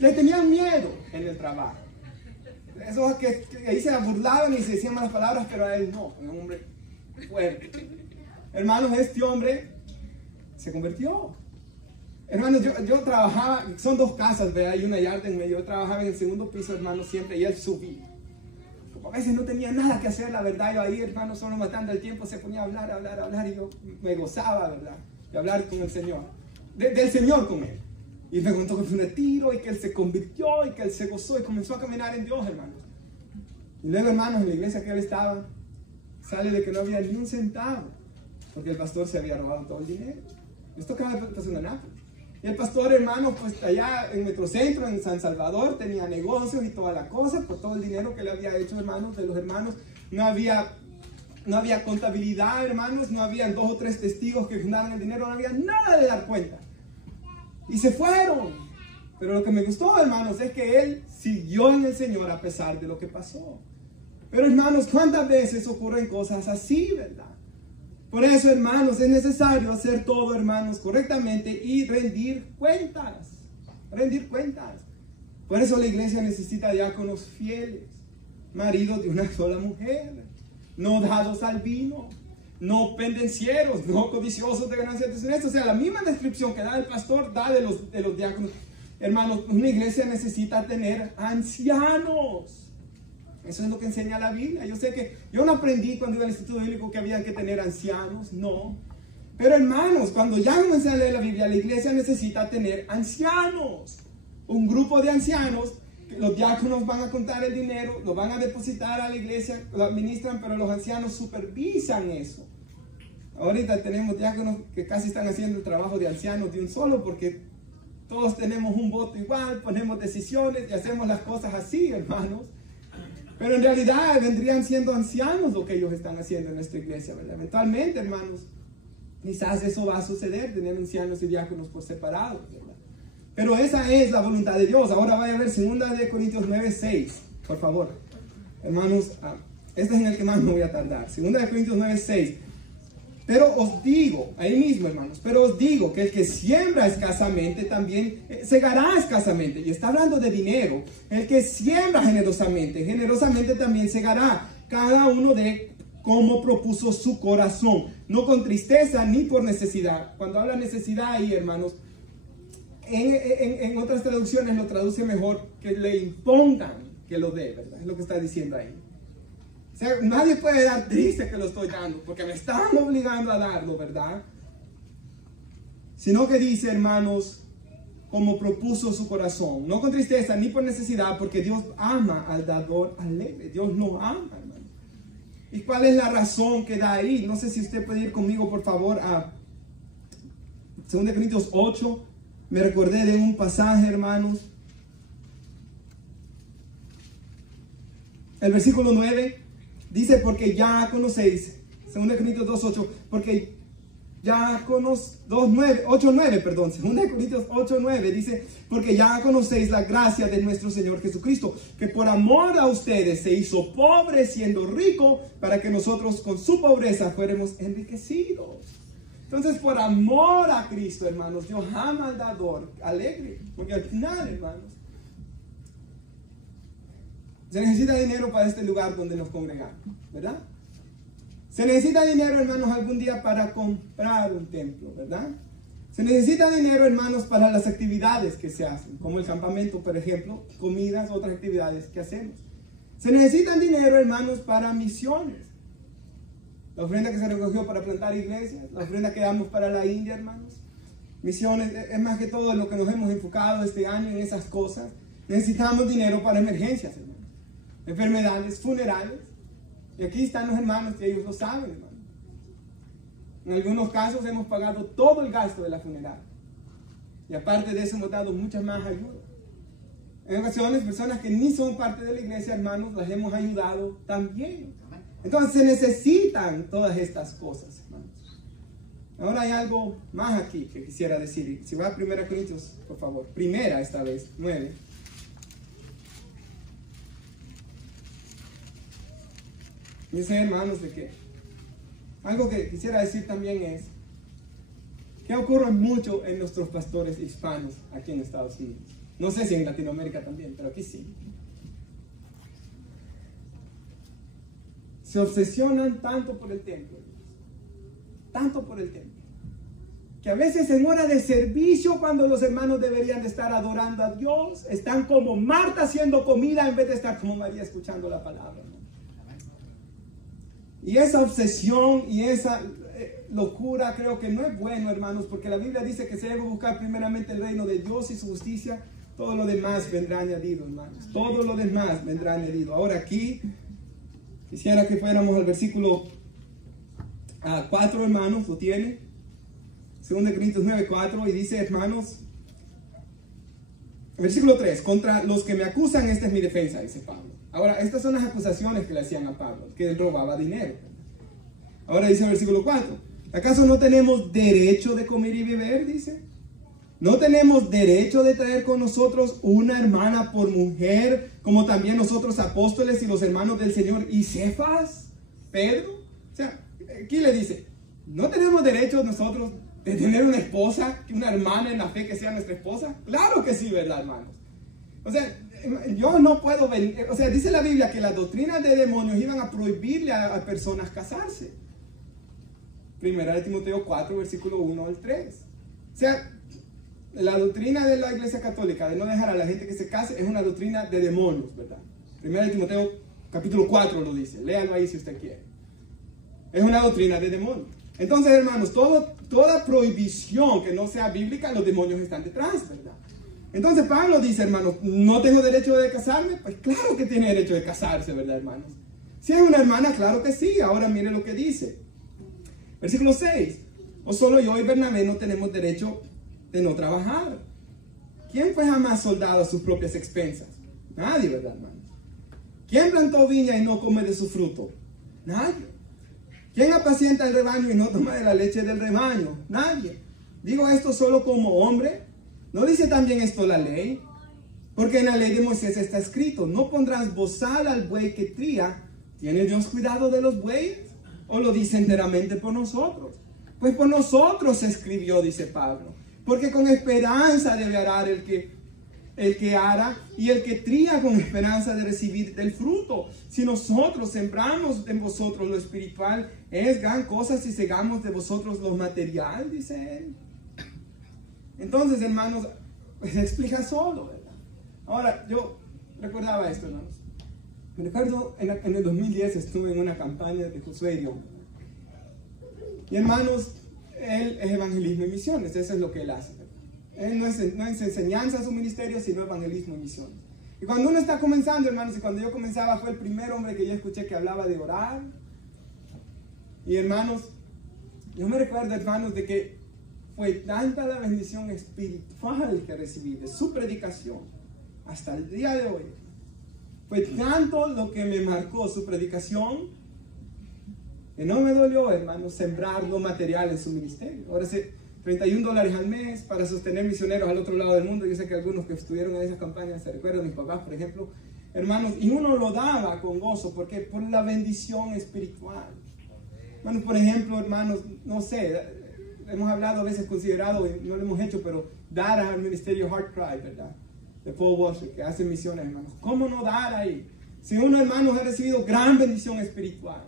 Le tenían miedo en el trabajo. Eso que ahí se la burlaban y se decían malas palabras, pero a él no, era un hombre fuerte. Hermanos, este hombre se convirtió. Hermanos, yo trabajaba, son 2 casas, ¿verdad? Hay una yarda en medio. Yo trabajaba en el 2.º piso, hermanos, siempre, y él subía. Como a veces no tenía nada que hacer, la verdad, yo ahí, hermanos, solo matando el tiempo, se ponía a hablar, y yo me gozaba, ¿verdad? De hablar con el Señor, del Señor con él. Y me contó que fue un retiro, y que él se convirtió, y que él se gozó, y comenzó a caminar en Dios, hermanos. Y luego, hermanos, en la iglesia que él estaba, sale de que no había ni un centavo, porque el pastor se había robado todo el dinero. Esto acaba de pasar en Anápolis. Y el pastor, hermano, pues allá en Metrocentro, en San Salvador, tenía negocios y toda la cosa, por todo el dinero que le había hecho, hermanos, de los hermanos. No había contabilidad, hermanos, no habían 2 o 3 testigos que fundaran el dinero, no había nada de dar cuenta. Y se fueron. Pero lo que me gustó, hermanos, es que él siguió en el Señor a pesar de lo que pasó. Pero, hermanos, ¿cuántas veces ocurren cosas así, verdad? Por eso, hermanos, es necesario hacer todo, hermanos, correctamente y rendir cuentas. Rendir cuentas. Por eso la iglesia necesita diáconos fieles, maridos de una sola mujer, no dados al vino, no pendencieros, no codiciosos de ganancias deshonestas. O sea, la misma descripción que da el pastor da de los diáconos. Hermanos, una iglesia necesita tener ancianos. Eso es lo que enseña la Biblia. Yo sé que yo no aprendí cuando iba al Instituto Bíblico que había que tener ancianos, no. Pero, hermanos, cuando ya comencé a leer la Biblia, la iglesia necesita tener ancianos. Un grupo de ancianos Los diáconos van a contar el dinero, lo van a depositar a la iglesia, lo administran, pero los ancianos supervisan eso. Ahorita tenemos diáconos que casi están haciendo el trabajo de ancianos de un solo, porque todos tenemos un voto igual, ponemos decisiones y hacemos las cosas así, hermanos. Pero en realidad vendrían siendo ancianos lo que ellos están haciendo en nuestra iglesia, ¿verdad? Eventualmente, hermanos, quizás eso va a suceder, tener ancianos y diáconos por separado, ¿verdad? Pero esa es la voluntad de Dios. Ahora vaya a ver 2 Corintios 9:6, por favor. Hermanos, este es en el que más me voy a tardar. 2 Corintios 9:6. Pero os digo, ahí mismo, hermanos, pero os digo que el que siembra escasamente también segará escasamente. Y está hablando de dinero. El que siembra generosamente, generosamente también segará. Cada uno de como propuso su corazón, no con tristeza ni por necesidad. Cuando habla necesidad ahí, hermanos, en otras traducciones lo traduce mejor que le impongan que lo dé, ¿verdad? Es lo que está diciendo ahí. O sea, nadie puede dar triste que lo estoy dando, porque me están obligando a darlo, ¿verdad? Sino que dice, hermanos, como propuso su corazón, no con tristeza ni por necesidad, porque Dios ama al dador alegre. Dios lo ama, hermano. ¿Y cuál es la razón que da ahí? No sé si usted puede ir conmigo, por favor, a 2 Corintios 8. Me recordé de un pasaje, hermanos. El versículo 9 dice, porque ya conocéis, 2 Corintios 2:8, porque ya conocéis, 8:9, perdón, 2 Corintios 8:9 dice, porque ya conocéis la gracia de nuestro Señor Jesucristo, que por amor a ustedes se hizo pobre siendo rico, para que nosotros con su pobreza fuéramos enriquecidos. Entonces, por amor a Cristo, hermanos, Dios ama al dador alegre, porque al final, hermanos, se necesita dinero para este lugar donde nos congregamos, ¿verdad? Se necesita dinero, hermanos, algún día para comprar un templo, ¿verdad? Se necesita dinero, hermanos, para las actividades que se hacen, como el campamento, por ejemplo, comidas, otras actividades que hacemos. Se necesitan dinero, hermanos, para misiones. La ofrenda que se recogió para plantar iglesias, la ofrenda que damos para la India, hermanos. Misiones, es más que todo en lo que nos hemos enfocado este año en esas cosas. Necesitamos dinero para emergencias, hermanos. Enfermedades, funerales. Y aquí están los hermanos que ellos lo saben, hermanos. En algunos casos hemos pagado todo el gasto de la funeraria. Y aparte de eso hemos dado muchas más ayudas. En ocasiones, personas que ni son parte de la iglesia, hermanos, las hemos ayudado también. Entonces se necesitan todas estas cosas, hermanos. Ahora hay algo más aquí que quisiera decir. Si va a 1 Corintios, por favor. Primera esta vez, 9. Dice, hermanos, de que algo que quisiera decir también es que ocurre mucho en nuestros pastores hispanos aquí en Estados Unidos. No sé si en Latinoamérica también, pero aquí sí. Se obsesionan tanto por el templo, tanto por el templo, que a veces en hora de servicio, cuando los hermanos deberían de estar adorando a Dios, están como Marta haciendo comida en vez de estar como María escuchando la palabra, ¿no? Y esa obsesión y esa locura creo que no es bueno, hermanos, porque la Biblia dice que se debe buscar primeramente el reino de Dios y su justicia. Todo lo demás vendrá añadido, hermanos. Todo lo demás vendrá añadido. Ahora aquí quisiera que fuéramos al versículo 4, hermanos. ¿Lo tiene? 2 Corintios 9:4, y dice, hermanos, versículo 3, contra los que me acusan, esta es mi defensa, dice Pablo. Ahora, estas son las acusaciones que le hacían a Pablo, que él robaba dinero. Ahora dice el versículo 4, ¿acaso no tenemos derecho de comer y beber? Dice. ¿No tenemos derecho de traer con nosotros una hermana por mujer, como también nosotros apóstoles y los hermanos del Señor y Cefas, Pedro? O sea, aquí le dice, ¿no tenemos derecho nosotros de tener una esposa, una hermana en la fe que sea nuestra esposa? Claro que sí, ¿verdad, hermanos? O sea, yo no puedo venir, o sea, dice la Biblia que las doctrinas de demonios iban a prohibirle a personas casarse. Primera de Timoteo 4, versículo 1 al 3. O sea, la doctrina de la Iglesia Católica de no dejar a la gente que se case es una doctrina de demonios, ¿verdad? Primera de Timoteo capítulo 4 lo dice, léalo ahí si usted quiere. Es una doctrina de demonios. Entonces, hermanos, toda prohibición que no sea bíblica, los demonios están detrás, ¿verdad? Entonces Pablo dice, hermanos, ¿no tengo derecho de casarme? Pues claro que tiene derecho de casarse, ¿verdad, hermanos? Si es una hermana, claro que sí. Ahora mire lo que dice. Versículo 6. ¿O solo yo y Bernabé no tenemos derecho de no trabajar? ¿Quién fue jamás soldado a sus propias expensas? Nadie, ¿verdad, hermanos? ¿Quién plantó viña y no come de su fruto? Nadie. ¿Quién apacienta el rebaño y no toma de la leche del rebaño? Nadie. Digo esto solo como hombre. ¿No dice también esto la ley? Porque en la ley de Moisés está escrito, no pondrás bozal al buey que cría. ¿Tiene Dios cuidado de los bueyes? ¿O lo dice enteramente por nosotros? Pues por nosotros se escribió, dice Pablo. Porque con esperanza debe arar el que ara, y el que tría con esperanza de recibir del fruto. Si nosotros sembramos en vosotros lo espiritual, es gran cosa si segamos de vosotros lo material, dice él. Entonces, hermanos, se explica solo, ¿verdad? Ahora, yo recordaba esto, hermanos. Me recuerdo en el 2010 estuve en una campaña de Josué Irión. Y hermanos, él es evangelismo y misiones, eso es lo que él hace, ¿verdad? Él no es enseñanza a su ministerio, sino evangelismo y misiones. Y cuando uno está comenzando, hermanos, y cuando yo comenzaba, fue el primer hombre que yo escuché que hablaba de orar. Y hermanos, yo me recuerdo, hermanos, de que fue tanta la bendición espiritual que recibí de su predicación hasta el día de hoy. Fue tanto lo que me marcó su predicación que no me dolió, hermanos, sembrar lo material en su ministerio. Ahora sé, $31 al mes para sostener misioneros al otro lado del mundo. Yo sé que algunos que estuvieron en esas campañas se recuerdan, mis papás, por ejemplo, hermanos, y uno lo daba con gozo, porque por la bendición espiritual. Bueno, por ejemplo, hermanos, no sé, hemos hablado a veces, considerado, y no lo hemos hecho, pero dar al ministerio Heart Cry, ¿verdad? De Paul Washer, que hace misiones, hermanos. ¿Cómo no dar ahí? Si uno, hermanos, ha recibido gran bendición espiritual,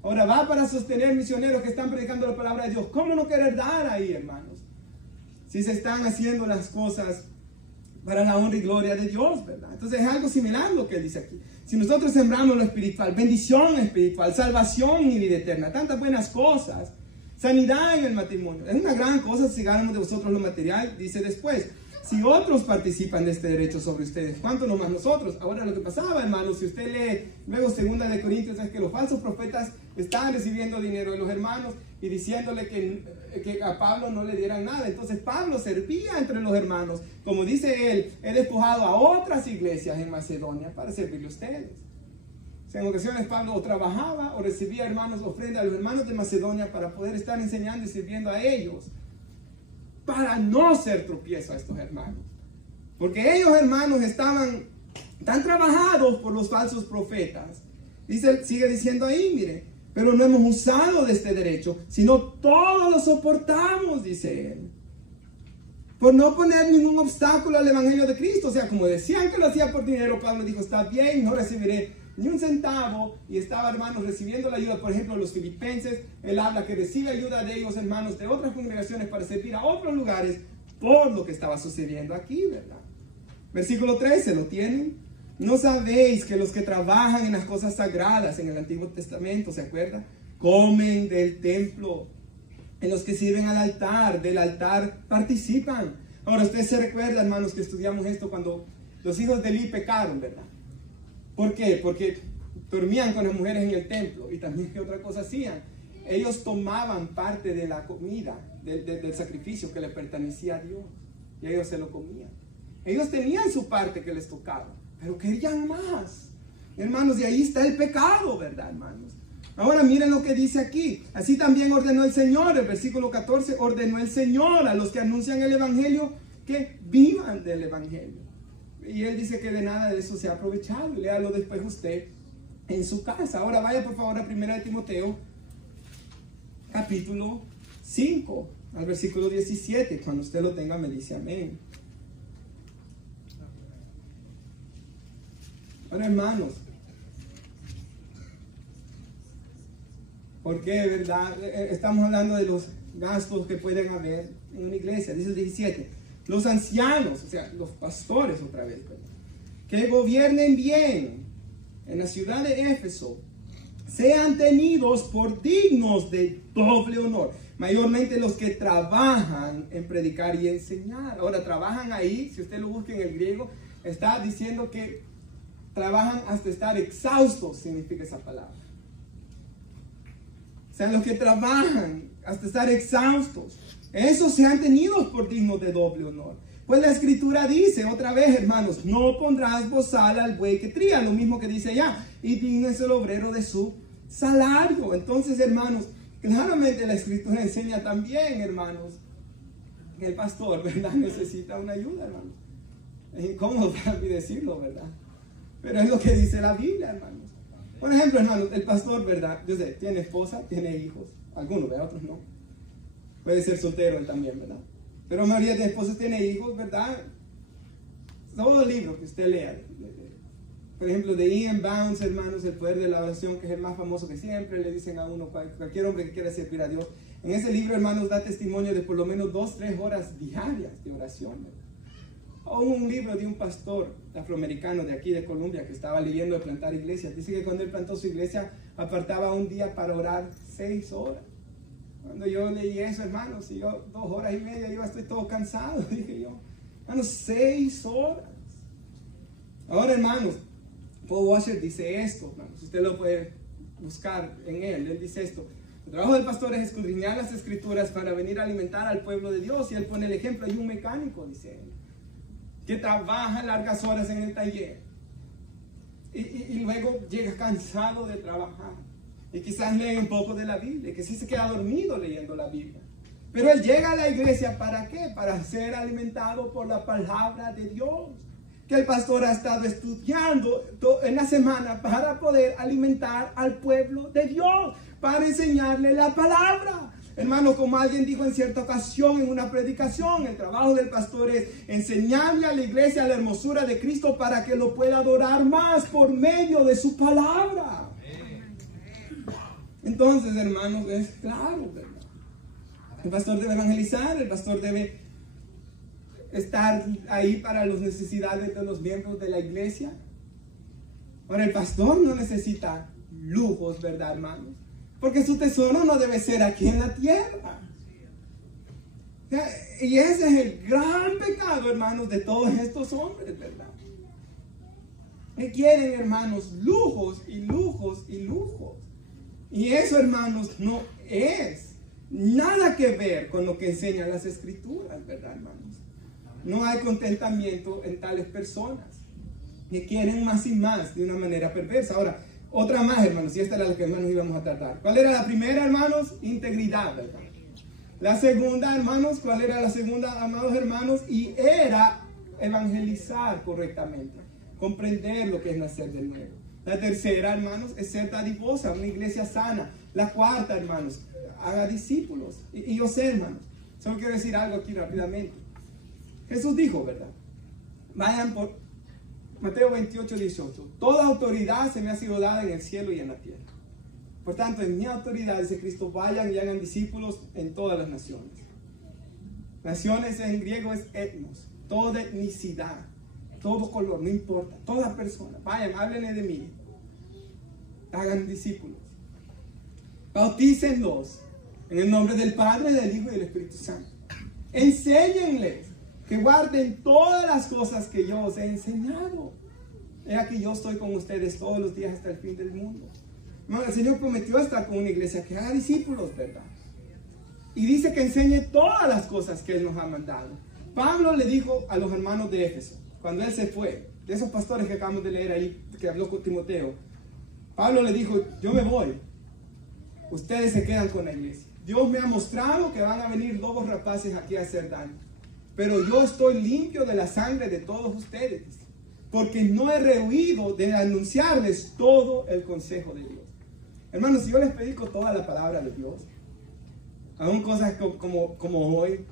ahora va para sostener misioneros que están predicando la palabra de Dios. ¿Cómo no querer dar ahí, hermanos? Si se están haciendo las cosas para la honra y gloria de Dios, ¿verdad? Entonces es algo similar a lo que él dice aquí. Si nosotros sembramos lo espiritual, bendición espiritual, salvación y vida eterna, tantas buenas cosas, sanidad en el matrimonio, es una gran cosa si ganamos de vosotros lo material, dice después. Si otros participan de este derecho sobre ustedes, ¿cuánto no más nosotros? Ahora lo que pasaba, hermanos, si usted lee luego 2 de Corintios, es que los falsos profetas estaban recibiendo dinero de los hermanos y diciéndole que a Pablo no le dieran nada. Entonces Pablo servía entre los hermanos. Como dice él, he despojado a otras iglesias en Macedonia para servirle a ustedes. O sea, en ocasiones Pablo o trabajaba o recibía, hermanos, ofrenda a los hermanos de Macedonia para poder estar enseñando y sirviendo a ellos, para no ser tropiezo a estos hermanos. Porque ellos, hermanos, estaban tan trabajados por los falsos profetas. Dice, sigue diciendo ahí, mire, pero no hemos usado de este derecho, sino todos lo soportamos, dice él, por no poner ningún obstáculo al evangelio de Cristo. O sea, como decían que lo hacía por dinero, Pablo dijo, está bien, no recibiré ni un centavo. Y estaba, hermanos, recibiendo la ayuda, por ejemplo, los filipenses. Él habla que recibe ayuda de ellos, hermanos, de otras congregaciones para servir a otros lugares por lo que estaba sucediendo aquí, ¿verdad? Versículo 13, ¿lo tienen? ¿No sabéis que los que trabajan en las cosas sagradas en el Antiguo Testamento, ¿se acuerdan? Comen del templo. En los que sirven al altar, del altar participan. Ahora, ustedes se recuerdan, hermanos, que estudiamos esto cuando los hijos de Eli pecaron, ¿verdad? ¿Por qué? Porque dormían con las mujeres en el templo. Y también, ¿qué otra cosa hacían? Ellos tomaban parte de la comida, del sacrificio que les pertenecía a Dios. Y ellos se lo comían. Ellos tenían su parte que les tocaba, pero querían más. Hermanos, y ahí está el pecado, ¿verdad, hermanos? Ahora miren lo que dice aquí. Así también ordenó el Señor, el versículo 14, ordenó el Señor a los que anuncian el Evangelio que vivan del Evangelio. Y él dice que de nada de eso se ha aprovechado. Léalo después usted en su casa. Ahora vaya por favor a 1 de Timoteo, capítulo 5, al versículo 17. Cuando usted lo tenga me dice amén. Ahora, hermanos, ¿por qué, verdad? Estamos hablando de los gastos que pueden haber en una iglesia. Dice el 17. Los ancianos, o sea, los pastores otra vez, ¿verdad? Que gobiernen bien en la ciudad de Éfeso, sean tenidos por dignos de doble honor. Mayormente los que trabajan en predicar y enseñar. Ahora, trabajan ahí, si usted lo busca en el griego, está diciendo que trabajan hasta estar exhaustos, significa esa palabra. O sea, los que trabajan hasta estar exhaustos, esos sean tenidos por dignos de doble honor. Pues la escritura dice, otra vez, hermanos, no pondrás bozal al buey que tría, lo mismo que dice allá, y digno es el obrero de su salario. Entonces, hermanos, claramente la escritura enseña también, hermanos, que el pastor, ¿verdad?, necesita una ayuda, hermanos. Es incómodo para mí decirlo, ¿verdad? Pero es lo que dice la Biblia, hermanos. Por ejemplo, hermanos, el pastor, ¿verdad? Yo sé, tiene esposa, tiene hijos, algunos, ¿verdad? Otros no. Puede ser soltero él también, ¿verdad? Pero la mayoría de esposos tiene hijos, ¿verdad? Todos los libros que usted lea, por ejemplo, de Ian Bounds, hermanos, El poder de la oración, que es el más famoso que siempre le dicen a uno, cualquier hombre que quiera servir a Dios. En ese libro, hermanos, da testimonio de por lo menos 2-3 horas diarias de oración, ¿verdad? O un libro de un pastor afroamericano de aquí de Colombia que estaba leyendo de plantar iglesias. Dice que cuando él plantó su iglesia apartaba un día para orar 6 horas. Cuando yo leí eso, hermanos, y yo 2 horas y media, yo estoy todo cansado, dije yo. Hermanos, 6 horas. Ahora, hermanos, Paul Washer dice esto, hermanos, usted lo puede buscar en él dice esto. El trabajo del pastor es escudriñar las escrituras para venir a alimentar al pueblo de Dios. Y él pone el ejemplo, hay un mecánico, dice él, que trabaja largas horas en el taller y luego llega cansado de trabajar y quizás lee un poco de la Biblia, que sí se queda dormido leyendo la Biblia, pero él llega a la iglesia ¿para qué? Para ser alimentado por la palabra de Dios, que el pastor ha estado estudiando en la semana para poder alimentar al pueblo de Dios, para enseñarle la palabra. Hermano, como alguien dijo en cierta ocasión en una predicación, el trabajo del pastor es enseñarle a la iglesia la hermosura de Cristo para que lo pueda adorar más por medio de su palabra. Entonces, hermanos, es claro, ¿verdad? El pastor debe evangelizar, el pastor debe estar ahí para las necesidades de los miembros de la iglesia. Ahora, el pastor no necesita lujos, ¿verdad, hermanos? Porque su tesoro no debe ser aquí en la tierra. Y ese es el gran pecado, hermanos, de todos estos hombres, ¿verdad? Que quieren, hermanos, lujos y lujos y lujos. Y eso, hermanos, no es nada que ver con lo que enseñan las escrituras, ¿verdad, hermanos? No hay contentamiento en tales personas que quieren más y más de una manera perversa. Ahora, otra más, hermanos, y esta era la que, hermanos, íbamos a tratar. ¿Cuál era la primera, hermanos? Integridad, ¿verdad? La segunda, hermanos, ¿cuál era la segunda, amados hermanos? Y era evangelizar correctamente, comprender lo que es nacer de nuevo. La tercera, hermanos, es ser dadivosa, una iglesia sana. La cuarta, hermanos, haga discípulos. Y yo sé, hermanos, solo quiero decir algo aquí rápidamente. Jesús dijo, ¿verdad? Vayan por Mateo 28, 18. Toda autoridad se me ha sido dada en el cielo y en la tierra. Por tanto, en mi autoridad, dice Cristo, vayan y hagan discípulos en todas las naciones. Naciones en griego es etnos, toda etnicidad, todo color, no importa, toda persona. Vayan, háblenle de mí. Hagan discípulos. Bautícenlos en el nombre del Padre, del Hijo y del Espíritu Santo. Enséñenles que guarden todas las cosas que yo os he enseñado. He aquí yo estoy con ustedes todos los días hasta el fin del mundo. No, el Señor prometió estar con una iglesia que haga discípulos, ¿verdad? Y dice que enseñe todas las cosas que Él nos ha mandado. Pablo le dijo a los hermanos de Éfeso, cuando él se fue, de esos pastores que acabamos de leer ahí, que habló con Timoteo, Pablo le dijo, yo me voy, ustedes se quedan con la iglesia. Dios me ha mostrado que van a venir lobos rapaces aquí a hacer daño, pero yo estoy limpio de la sangre de todos ustedes, porque no he rehuido de anunciarles todo el consejo de Dios. Hermanos, si yo les predico toda la palabra de Dios, aún cosas como hoy,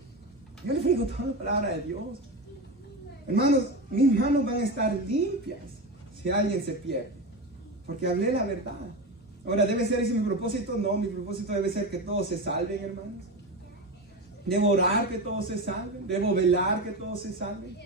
yo les predico toda la palabra de Dios. Hermanos, mis manos van a estar limpias si alguien se pierde, porque hablé la verdad. Ahora, ¿debe ser ese mi propósito? No, mi propósito debe ser que todos se salven, hermanos. Debo orar que todos se salven, debo velar que todos se salven.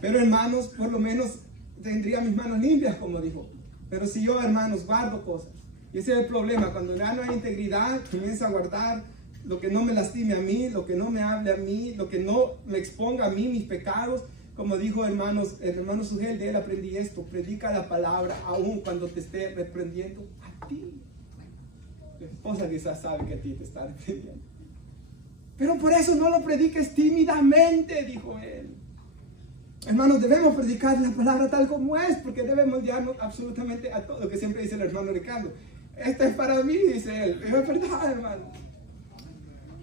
Pero, hermanos, por lo menos tendría mis manos limpias, como dijo. Pero si yo, hermanos, guardo cosas, Y ese es el problema, cuando ya no hay integridad, comienza a guardar lo que no me lastime a mí, lo que no me hable a mí, lo que no me exponga a mí, mis pecados. Como dijo el hermano Sugel, de él aprendí esto: predica la palabra aún cuando te esté reprendiendo a ti. Tu esposa quizás sabe que a ti te está reprendiendo, pero por eso no lo prediques tímidamente, dijo él. Hermanos, debemos predicar la palabra tal como es, porque debemos guiarnos absolutamente a todo, lo que siempre dice el hermano Ricardo. Esta es para mí, dice él. Es verdad, hermano.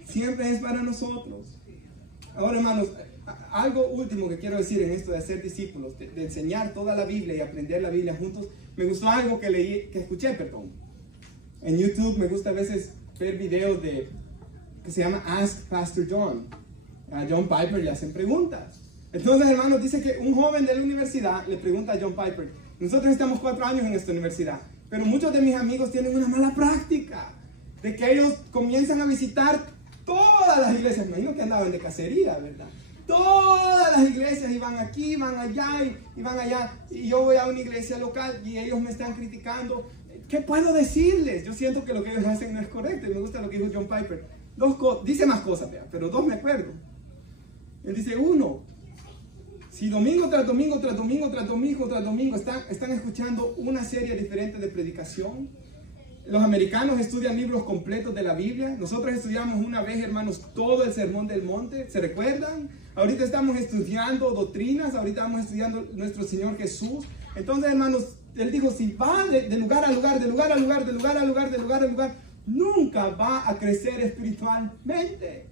Siempre es para nosotros. Ahora, hermanos, algo último que quiero decir en esto de ser discípulos, de enseñar toda la Biblia y aprender la Biblia juntos. Me gustó algo que escuché. En YouTube me gusta a veces ver videos que se llama Ask Pastor John. A John Piper le hacen preguntas. Entonces, hermanos, dice que un joven de la universidad le pregunta a John Piper: nosotros estamos 4 años en esta universidad, pero muchos de mis amigos tienen una mala práctica de que ellos comienzan a visitar todas las iglesias. Me imagino que andaban de cacería, ¿verdad? Todas las iglesias, y van aquí, van allá, y van allá. Y yo voy a una iglesia local y ellos me están criticando. ¿Qué puedo decirles? Yo siento que lo que ellos hacen no es correcto. Y me gusta lo que dijo John Piper. Dice más cosas, pero 2 me acuerdo. Él dice: 1, si domingo tras domingo tras domingo tras domingo tras domingo están escuchando una serie diferente de predicación. Los americanos estudian libros completos de la Biblia. Nosotros estudiamos una vez, hermanos, todo el Sermón del Monte. ¿Se recuerdan? Ahorita estamos estudiando doctrinas. Ahorita estamos estudiando nuestro Señor Jesús. Entonces, hermanos, Él dijo: si va de lugar a lugar, de lugar a lugar, de lugar a lugar, de lugar a lugar, nunca va a crecer espiritualmente.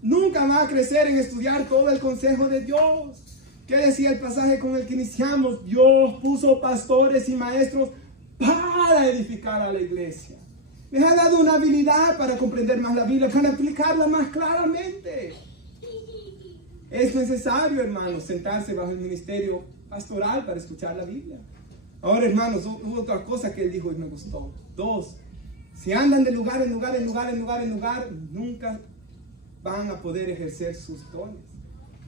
Nunca va a crecer en estudiar todo el consejo de Dios. ¿Qué decía el pasaje con el que iniciamos? Dios puso pastores y maestros para edificar a la iglesia. Les ha dado una habilidad para comprender más la Biblia, para aplicarla más claramente. Es necesario, hermanos, sentarse bajo el ministerio pastoral para escuchar la Biblia. Ahora, hermanos, hubo otra cosa que él dijo y me gustó. 2, si andan de lugar en lugar, en lugar, en lugar, en lugar, nunca van a poder ejercer sus dones,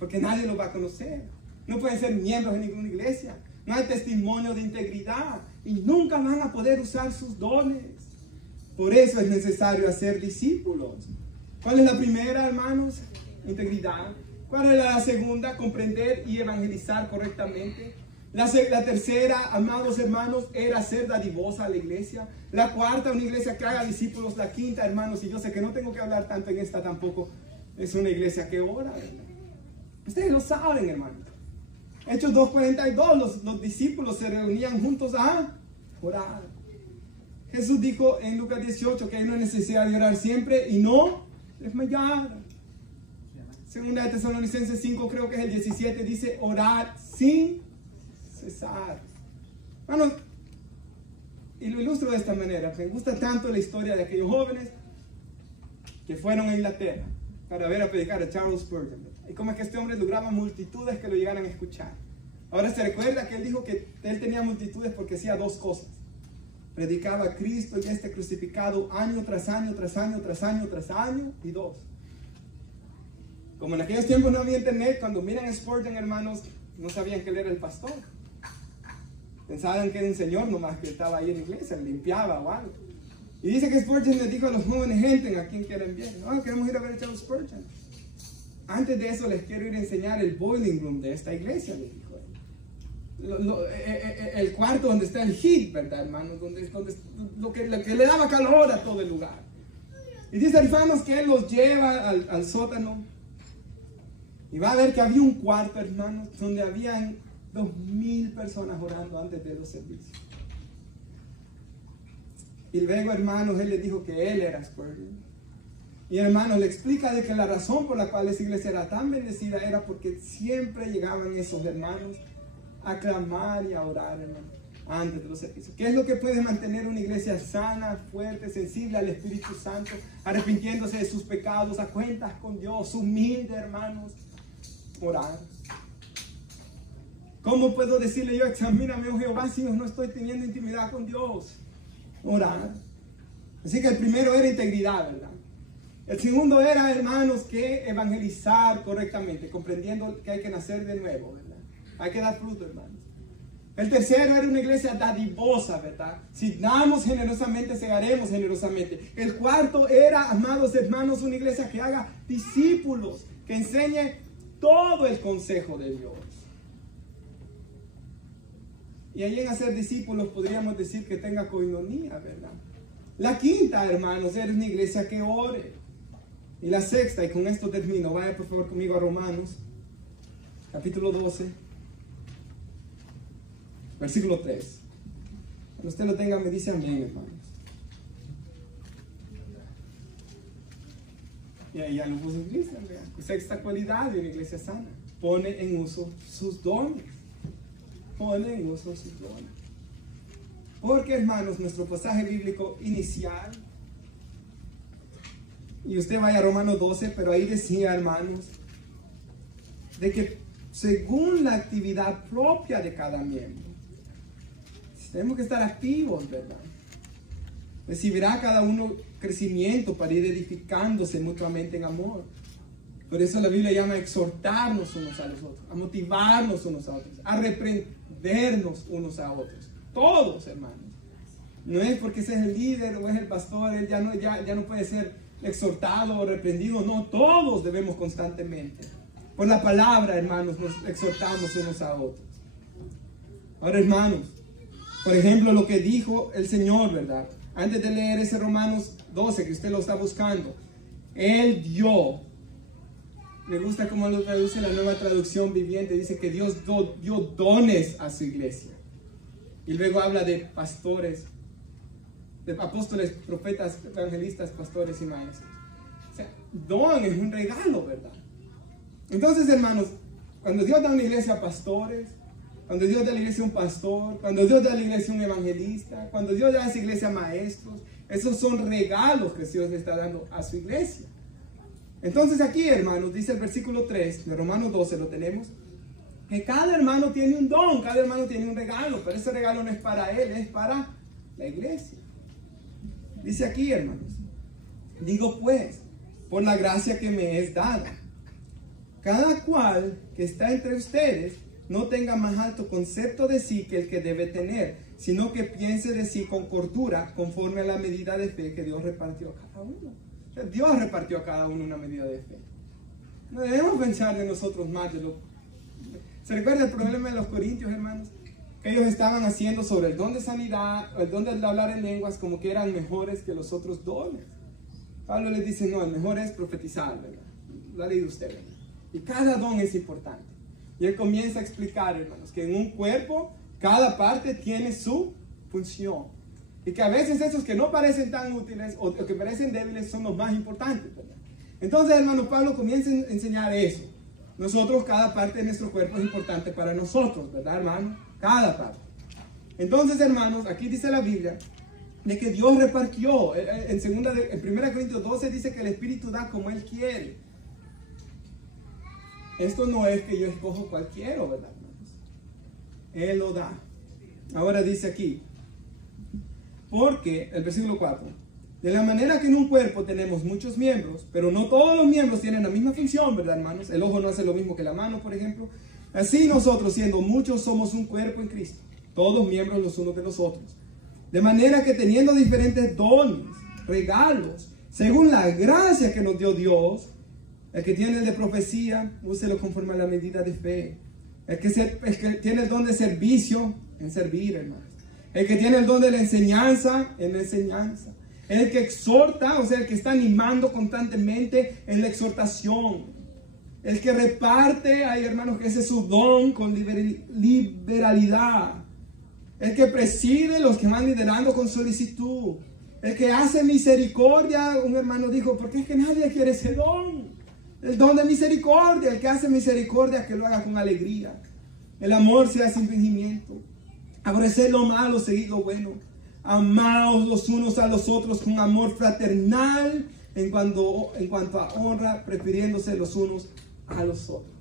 porque nadie los va a conocer. No pueden ser miembros de ninguna iglesia. No hay testimonio de integridad y nunca van a poder usar sus dones. Por eso es necesario hacer discípulos. ¿Cuál es la primera, hermanos? Integridad. ¿Cuál es la segunda? Comprender y evangelizar correctamente. La tercera, amados hermanos, era ser dadivosa a la iglesia. La cuarta, una iglesia que haga discípulos. La quinta, hermanos, y yo sé que no tengo que hablar tanto en esta tampoco, es una iglesia que ora, ¿verdad? Ustedes lo saben, hermanos. Hechos 2:42, los discípulos se reunían juntos a orar. Jesús dijo en Lucas 18 que hay una necesidad de orar siempre y no desmayar. Segunda de Tesalonicenses 5, creo que es el 17, dice: orar sin cesar. Bueno, y lo ilustro de esta manera. Me gusta tanto la historia de aquellos jóvenes que fueron a Inglaterra para ver a predicar a Charles Spurgeon. Y como es que este hombre lograba multitudes que lo llegaran a escuchar. Ahora se recuerda que él dijo que él tenía multitudes porque hacía 2 cosas. Predicaba a Cristo y este crucificado año tras año, tras año, tras año, tras año. Y 2, como en aquellos tiempos no había internet, cuando miran a Spurgeon, hermanos, no sabían que él era el pastor. Pensaban que era un señor nomás que estaba ahí en la iglesia, limpiaba o algo. Y dice que Spurgeon les dijo a los jóvenes: gente, ¿a quién quieren bien? No, queremos ir a ver a Charles Spurgeon. Antes de eso les quiero ir a enseñar el boiling room de esta iglesia, les dijo él. El cuarto donde está el heat, ¿verdad, hermanos? Donde lo que le daba calor a todo el lugar. Y dice, hermanos, que él los lleva al sótano. Y va a ver que había un cuarto, hermanos, donde habían 2,000 personas orando antes de los servicios. Y luego, hermanos, él les dijo que él era Spurgeon. Y hermanos, le explica de que la razón por la cual esa iglesia era tan bendecida era porque siempre llegaban esos hermanos a clamar y a orar, hermanos, antes de los servicios. ¿Qué es lo que puede mantener una iglesia sana, fuerte, sensible al Espíritu Santo, arrepintiéndose de sus pecados, a cuentas con Dios, humilde, hermanos? Orar. ¿Cómo puedo decirle yo: examíname, oh Jehová, si no estoy teniendo intimidad con Dios? Orar. Así que el primero era integridad, ¿verdad? El segundo era, hermanos, que evangelizar correctamente, comprendiendo que hay que nacer de nuevo, ¿verdad? Hay que dar fruto, hermanos. El tercero era una iglesia dadivosa, ¿verdad? Si damos generosamente, segaremos generosamente. El cuarto era, amados hermanos, una iglesia que haga discípulos, que enseñe todo el consejo de Dios. Y ahí en hacer discípulos podríamos decir que tenga coinonía, ¿verdad? La quinta, hermanos, era una iglesia que ore. Y la sexta, y con esto termino, vaya por favor conmigo a Romanos, capítulo 12, versículo 3. Cuando usted lo tenga, me dice amén, hermanos. Y ahí ya lo puso en Cristo, vean. Sexta cualidad de una iglesia sana: pone en uso sus dones. Pone en uso sus dones. Porque, hermanos, nuestro pasaje bíblico inicial, y usted vaya a Romanos 12, pero ahí decía, hermanos, de que según la actividad propia de cada miembro, tenemos que estar activos, ¿verdad? Recibirá cada uno crecimiento para ir edificándose mutuamente en amor. Por eso la Biblia llama a exhortarnos unos a los otros, a motivarnos unos a otros, a reprendernos unos a otros. Todos, hermanos. No es porque ese es el líder o es el pastor, él ya no puede ser exhortado o reprendido. No, todos debemos constantemente. Por la palabra, hermanos, nos exhortamos unos a otros. Ahora, hermanos, por ejemplo, lo que dijo el Señor, ¿verdad? Antes de leer ese Romanos 12, que usted lo está buscando, Él dio, me gusta cómo lo traduce la Nueva Traducción Viviente, dice que Dios dio dones a su iglesia. Y luego habla de pastores, de apóstoles, profetas, evangelistas, pastores y maestros. O sea, don es un regalo, ¿verdad? Entonces, hermanos, cuando Dios da a una iglesia pastores, cuando Dios da a la iglesia un pastor, cuando Dios da a la iglesia un evangelista, cuando Dios da a esa iglesia maestros, esos son regalos que Dios le está dando a su iglesia. Entonces aquí, hermanos, dice el versículo 3 de Romanos 12, lo tenemos, que cada hermano tiene un don, cada hermano tiene un regalo, pero ese regalo no es para él, es para la iglesia. Dice aquí, hermanos, digo pues, por la gracia que me es dada, cada cual que está entre ustedes no tenga más alto concepto de sí que el que debe tener, sino que piense de sí con cordura, conforme a la medida de fe que Dios repartió a cada uno. O sea, Dios repartió a cada uno una medida de fe. No debemos pensar de nosotros más de lo... ¿Se recuerda el problema de los corintios, hermanos? Que ellos estaban haciendo sobre el don de sanidad, el don de hablar en lenguas, como que eran mejores que los otros dones. Pablo les dice, no, el mejor es profetizar, ¿verdad? Lo ha leído usted, ¿verdad? Y cada don es importante. Y él comienza a explicar, hermanos, que en un cuerpo cada parte tiene su función. Y que a veces esos que no parecen tan útiles o que parecen débiles son los más importantes, ¿verdad? Entonces, hermanos, Pablo comienza a enseñar eso. Nosotros, cada parte de nuestro cuerpo es importante para nosotros, ¿verdad, hermano? Cada parte. Entonces, hermanos, aquí dice la Biblia de que Dios repartió. En 1 Corintios 12 dice que el Espíritu da como Él quiere. Esto no es que yo escojo cualquiera, ¿verdad, hermanos? Él lo da. Ahora dice aquí, porque, el versículo 4, de la manera que en un cuerpo tenemos muchos miembros, pero no todos los miembros tienen la misma función, ¿verdad, hermanos? El ojo no hace lo mismo que la mano, por ejemplo. Así nosotros, siendo muchos, somos un cuerpo en Cristo, todos miembros los unos de los otros. De manera que teniendo diferentes dones, regalos, según la gracia que nos dio Dios, el que tiene el de profecía, úselo conforme a la medida de fe. El que tiene el don de servicio, en servir, hermanos. El que tiene el don de la enseñanza, en la enseñanza. El que exhorta, o sea, el que está animando constantemente en la exhortación. El que reparte, hay hermanos que ese es su don con liberalidad. El que preside, los que van liderando con solicitud. El que hace misericordia, un hermano dijo, ¿por qué es que nadie quiere ese don? El don de misericordia, el que hace misericordia, que lo haga con alegría. El amor sea sin fingimiento. Aborrecer lo malo, seguir lo bueno. Amaos los unos a los otros con amor fraternal, en cuanto a honra, prefiriéndose los unos a los otros.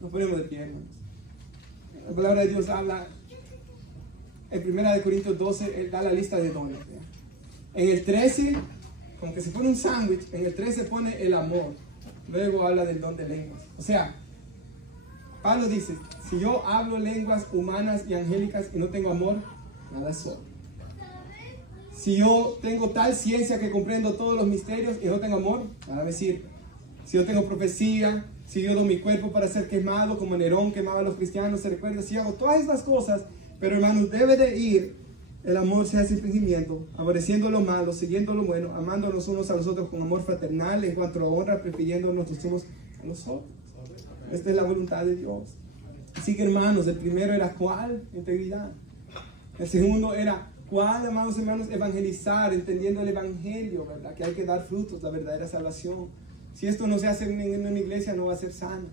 Nos ponemos de pie, hermanos. La palabra de Dios habla, en 1 Corintios 12, Él da la lista de dones. En el 13, como que se pone un sándwich, en el 13 pone el amor. Luego habla del don de lenguas. O sea, Pablo dice, si yo hablo lenguas humanas y angélicas y no tengo amor, nada soy. Si yo tengo tal ciencia que comprendo todos los misterios y no tengo amor, nada me sirve. Si yo tengo profecía, si yo doy mi cuerpo para ser quemado como Nerón quemaba a los cristianos, se recuerda, si hago todas estas cosas, pero hermanos, debe de ir, el amor se hace el crecimiento, aborreciendo lo malo, siguiendo lo bueno, amándonos unos a los otros con amor fraternal, en cuanto a honra, prefiriéndonos los unos a los otros. Esta es la voluntad de Dios. Así que hermanos, el primero era ¿cuál? Integridad. El segundo era ¿cuál, amados hermanos? Evangelizar, entendiendo el evangelio, ¿verdad? Que hay que dar frutos, la verdadera salvación. Si esto no se hace en una iglesia, no va a ser sano.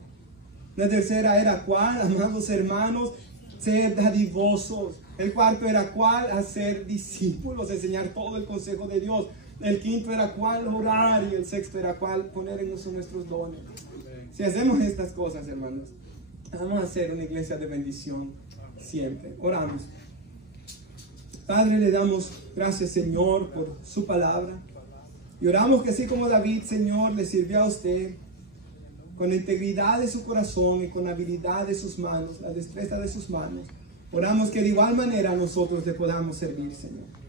La tercera era ¿cuál, amados hermanos? Ser dadivosos. El cuarto era ¿cuál? Hacer discípulos, enseñar todo el consejo de Dios. El quinto era ¿cuál? Orar. Y el sexto era ¿cuál? Poner en uso nuestros dones. Si hacemos estas cosas, hermanos, vamos a ser una iglesia de bendición siempre. Oramos. Padre, le damos gracias, Señor, por su palabra. Y oramos que así como David, Señor, le sirvió a usted con la integridad de su corazón y con la habilidad de sus manos, la destreza de sus manos, oramos que de igual manera nosotros le podamos servir, Señor.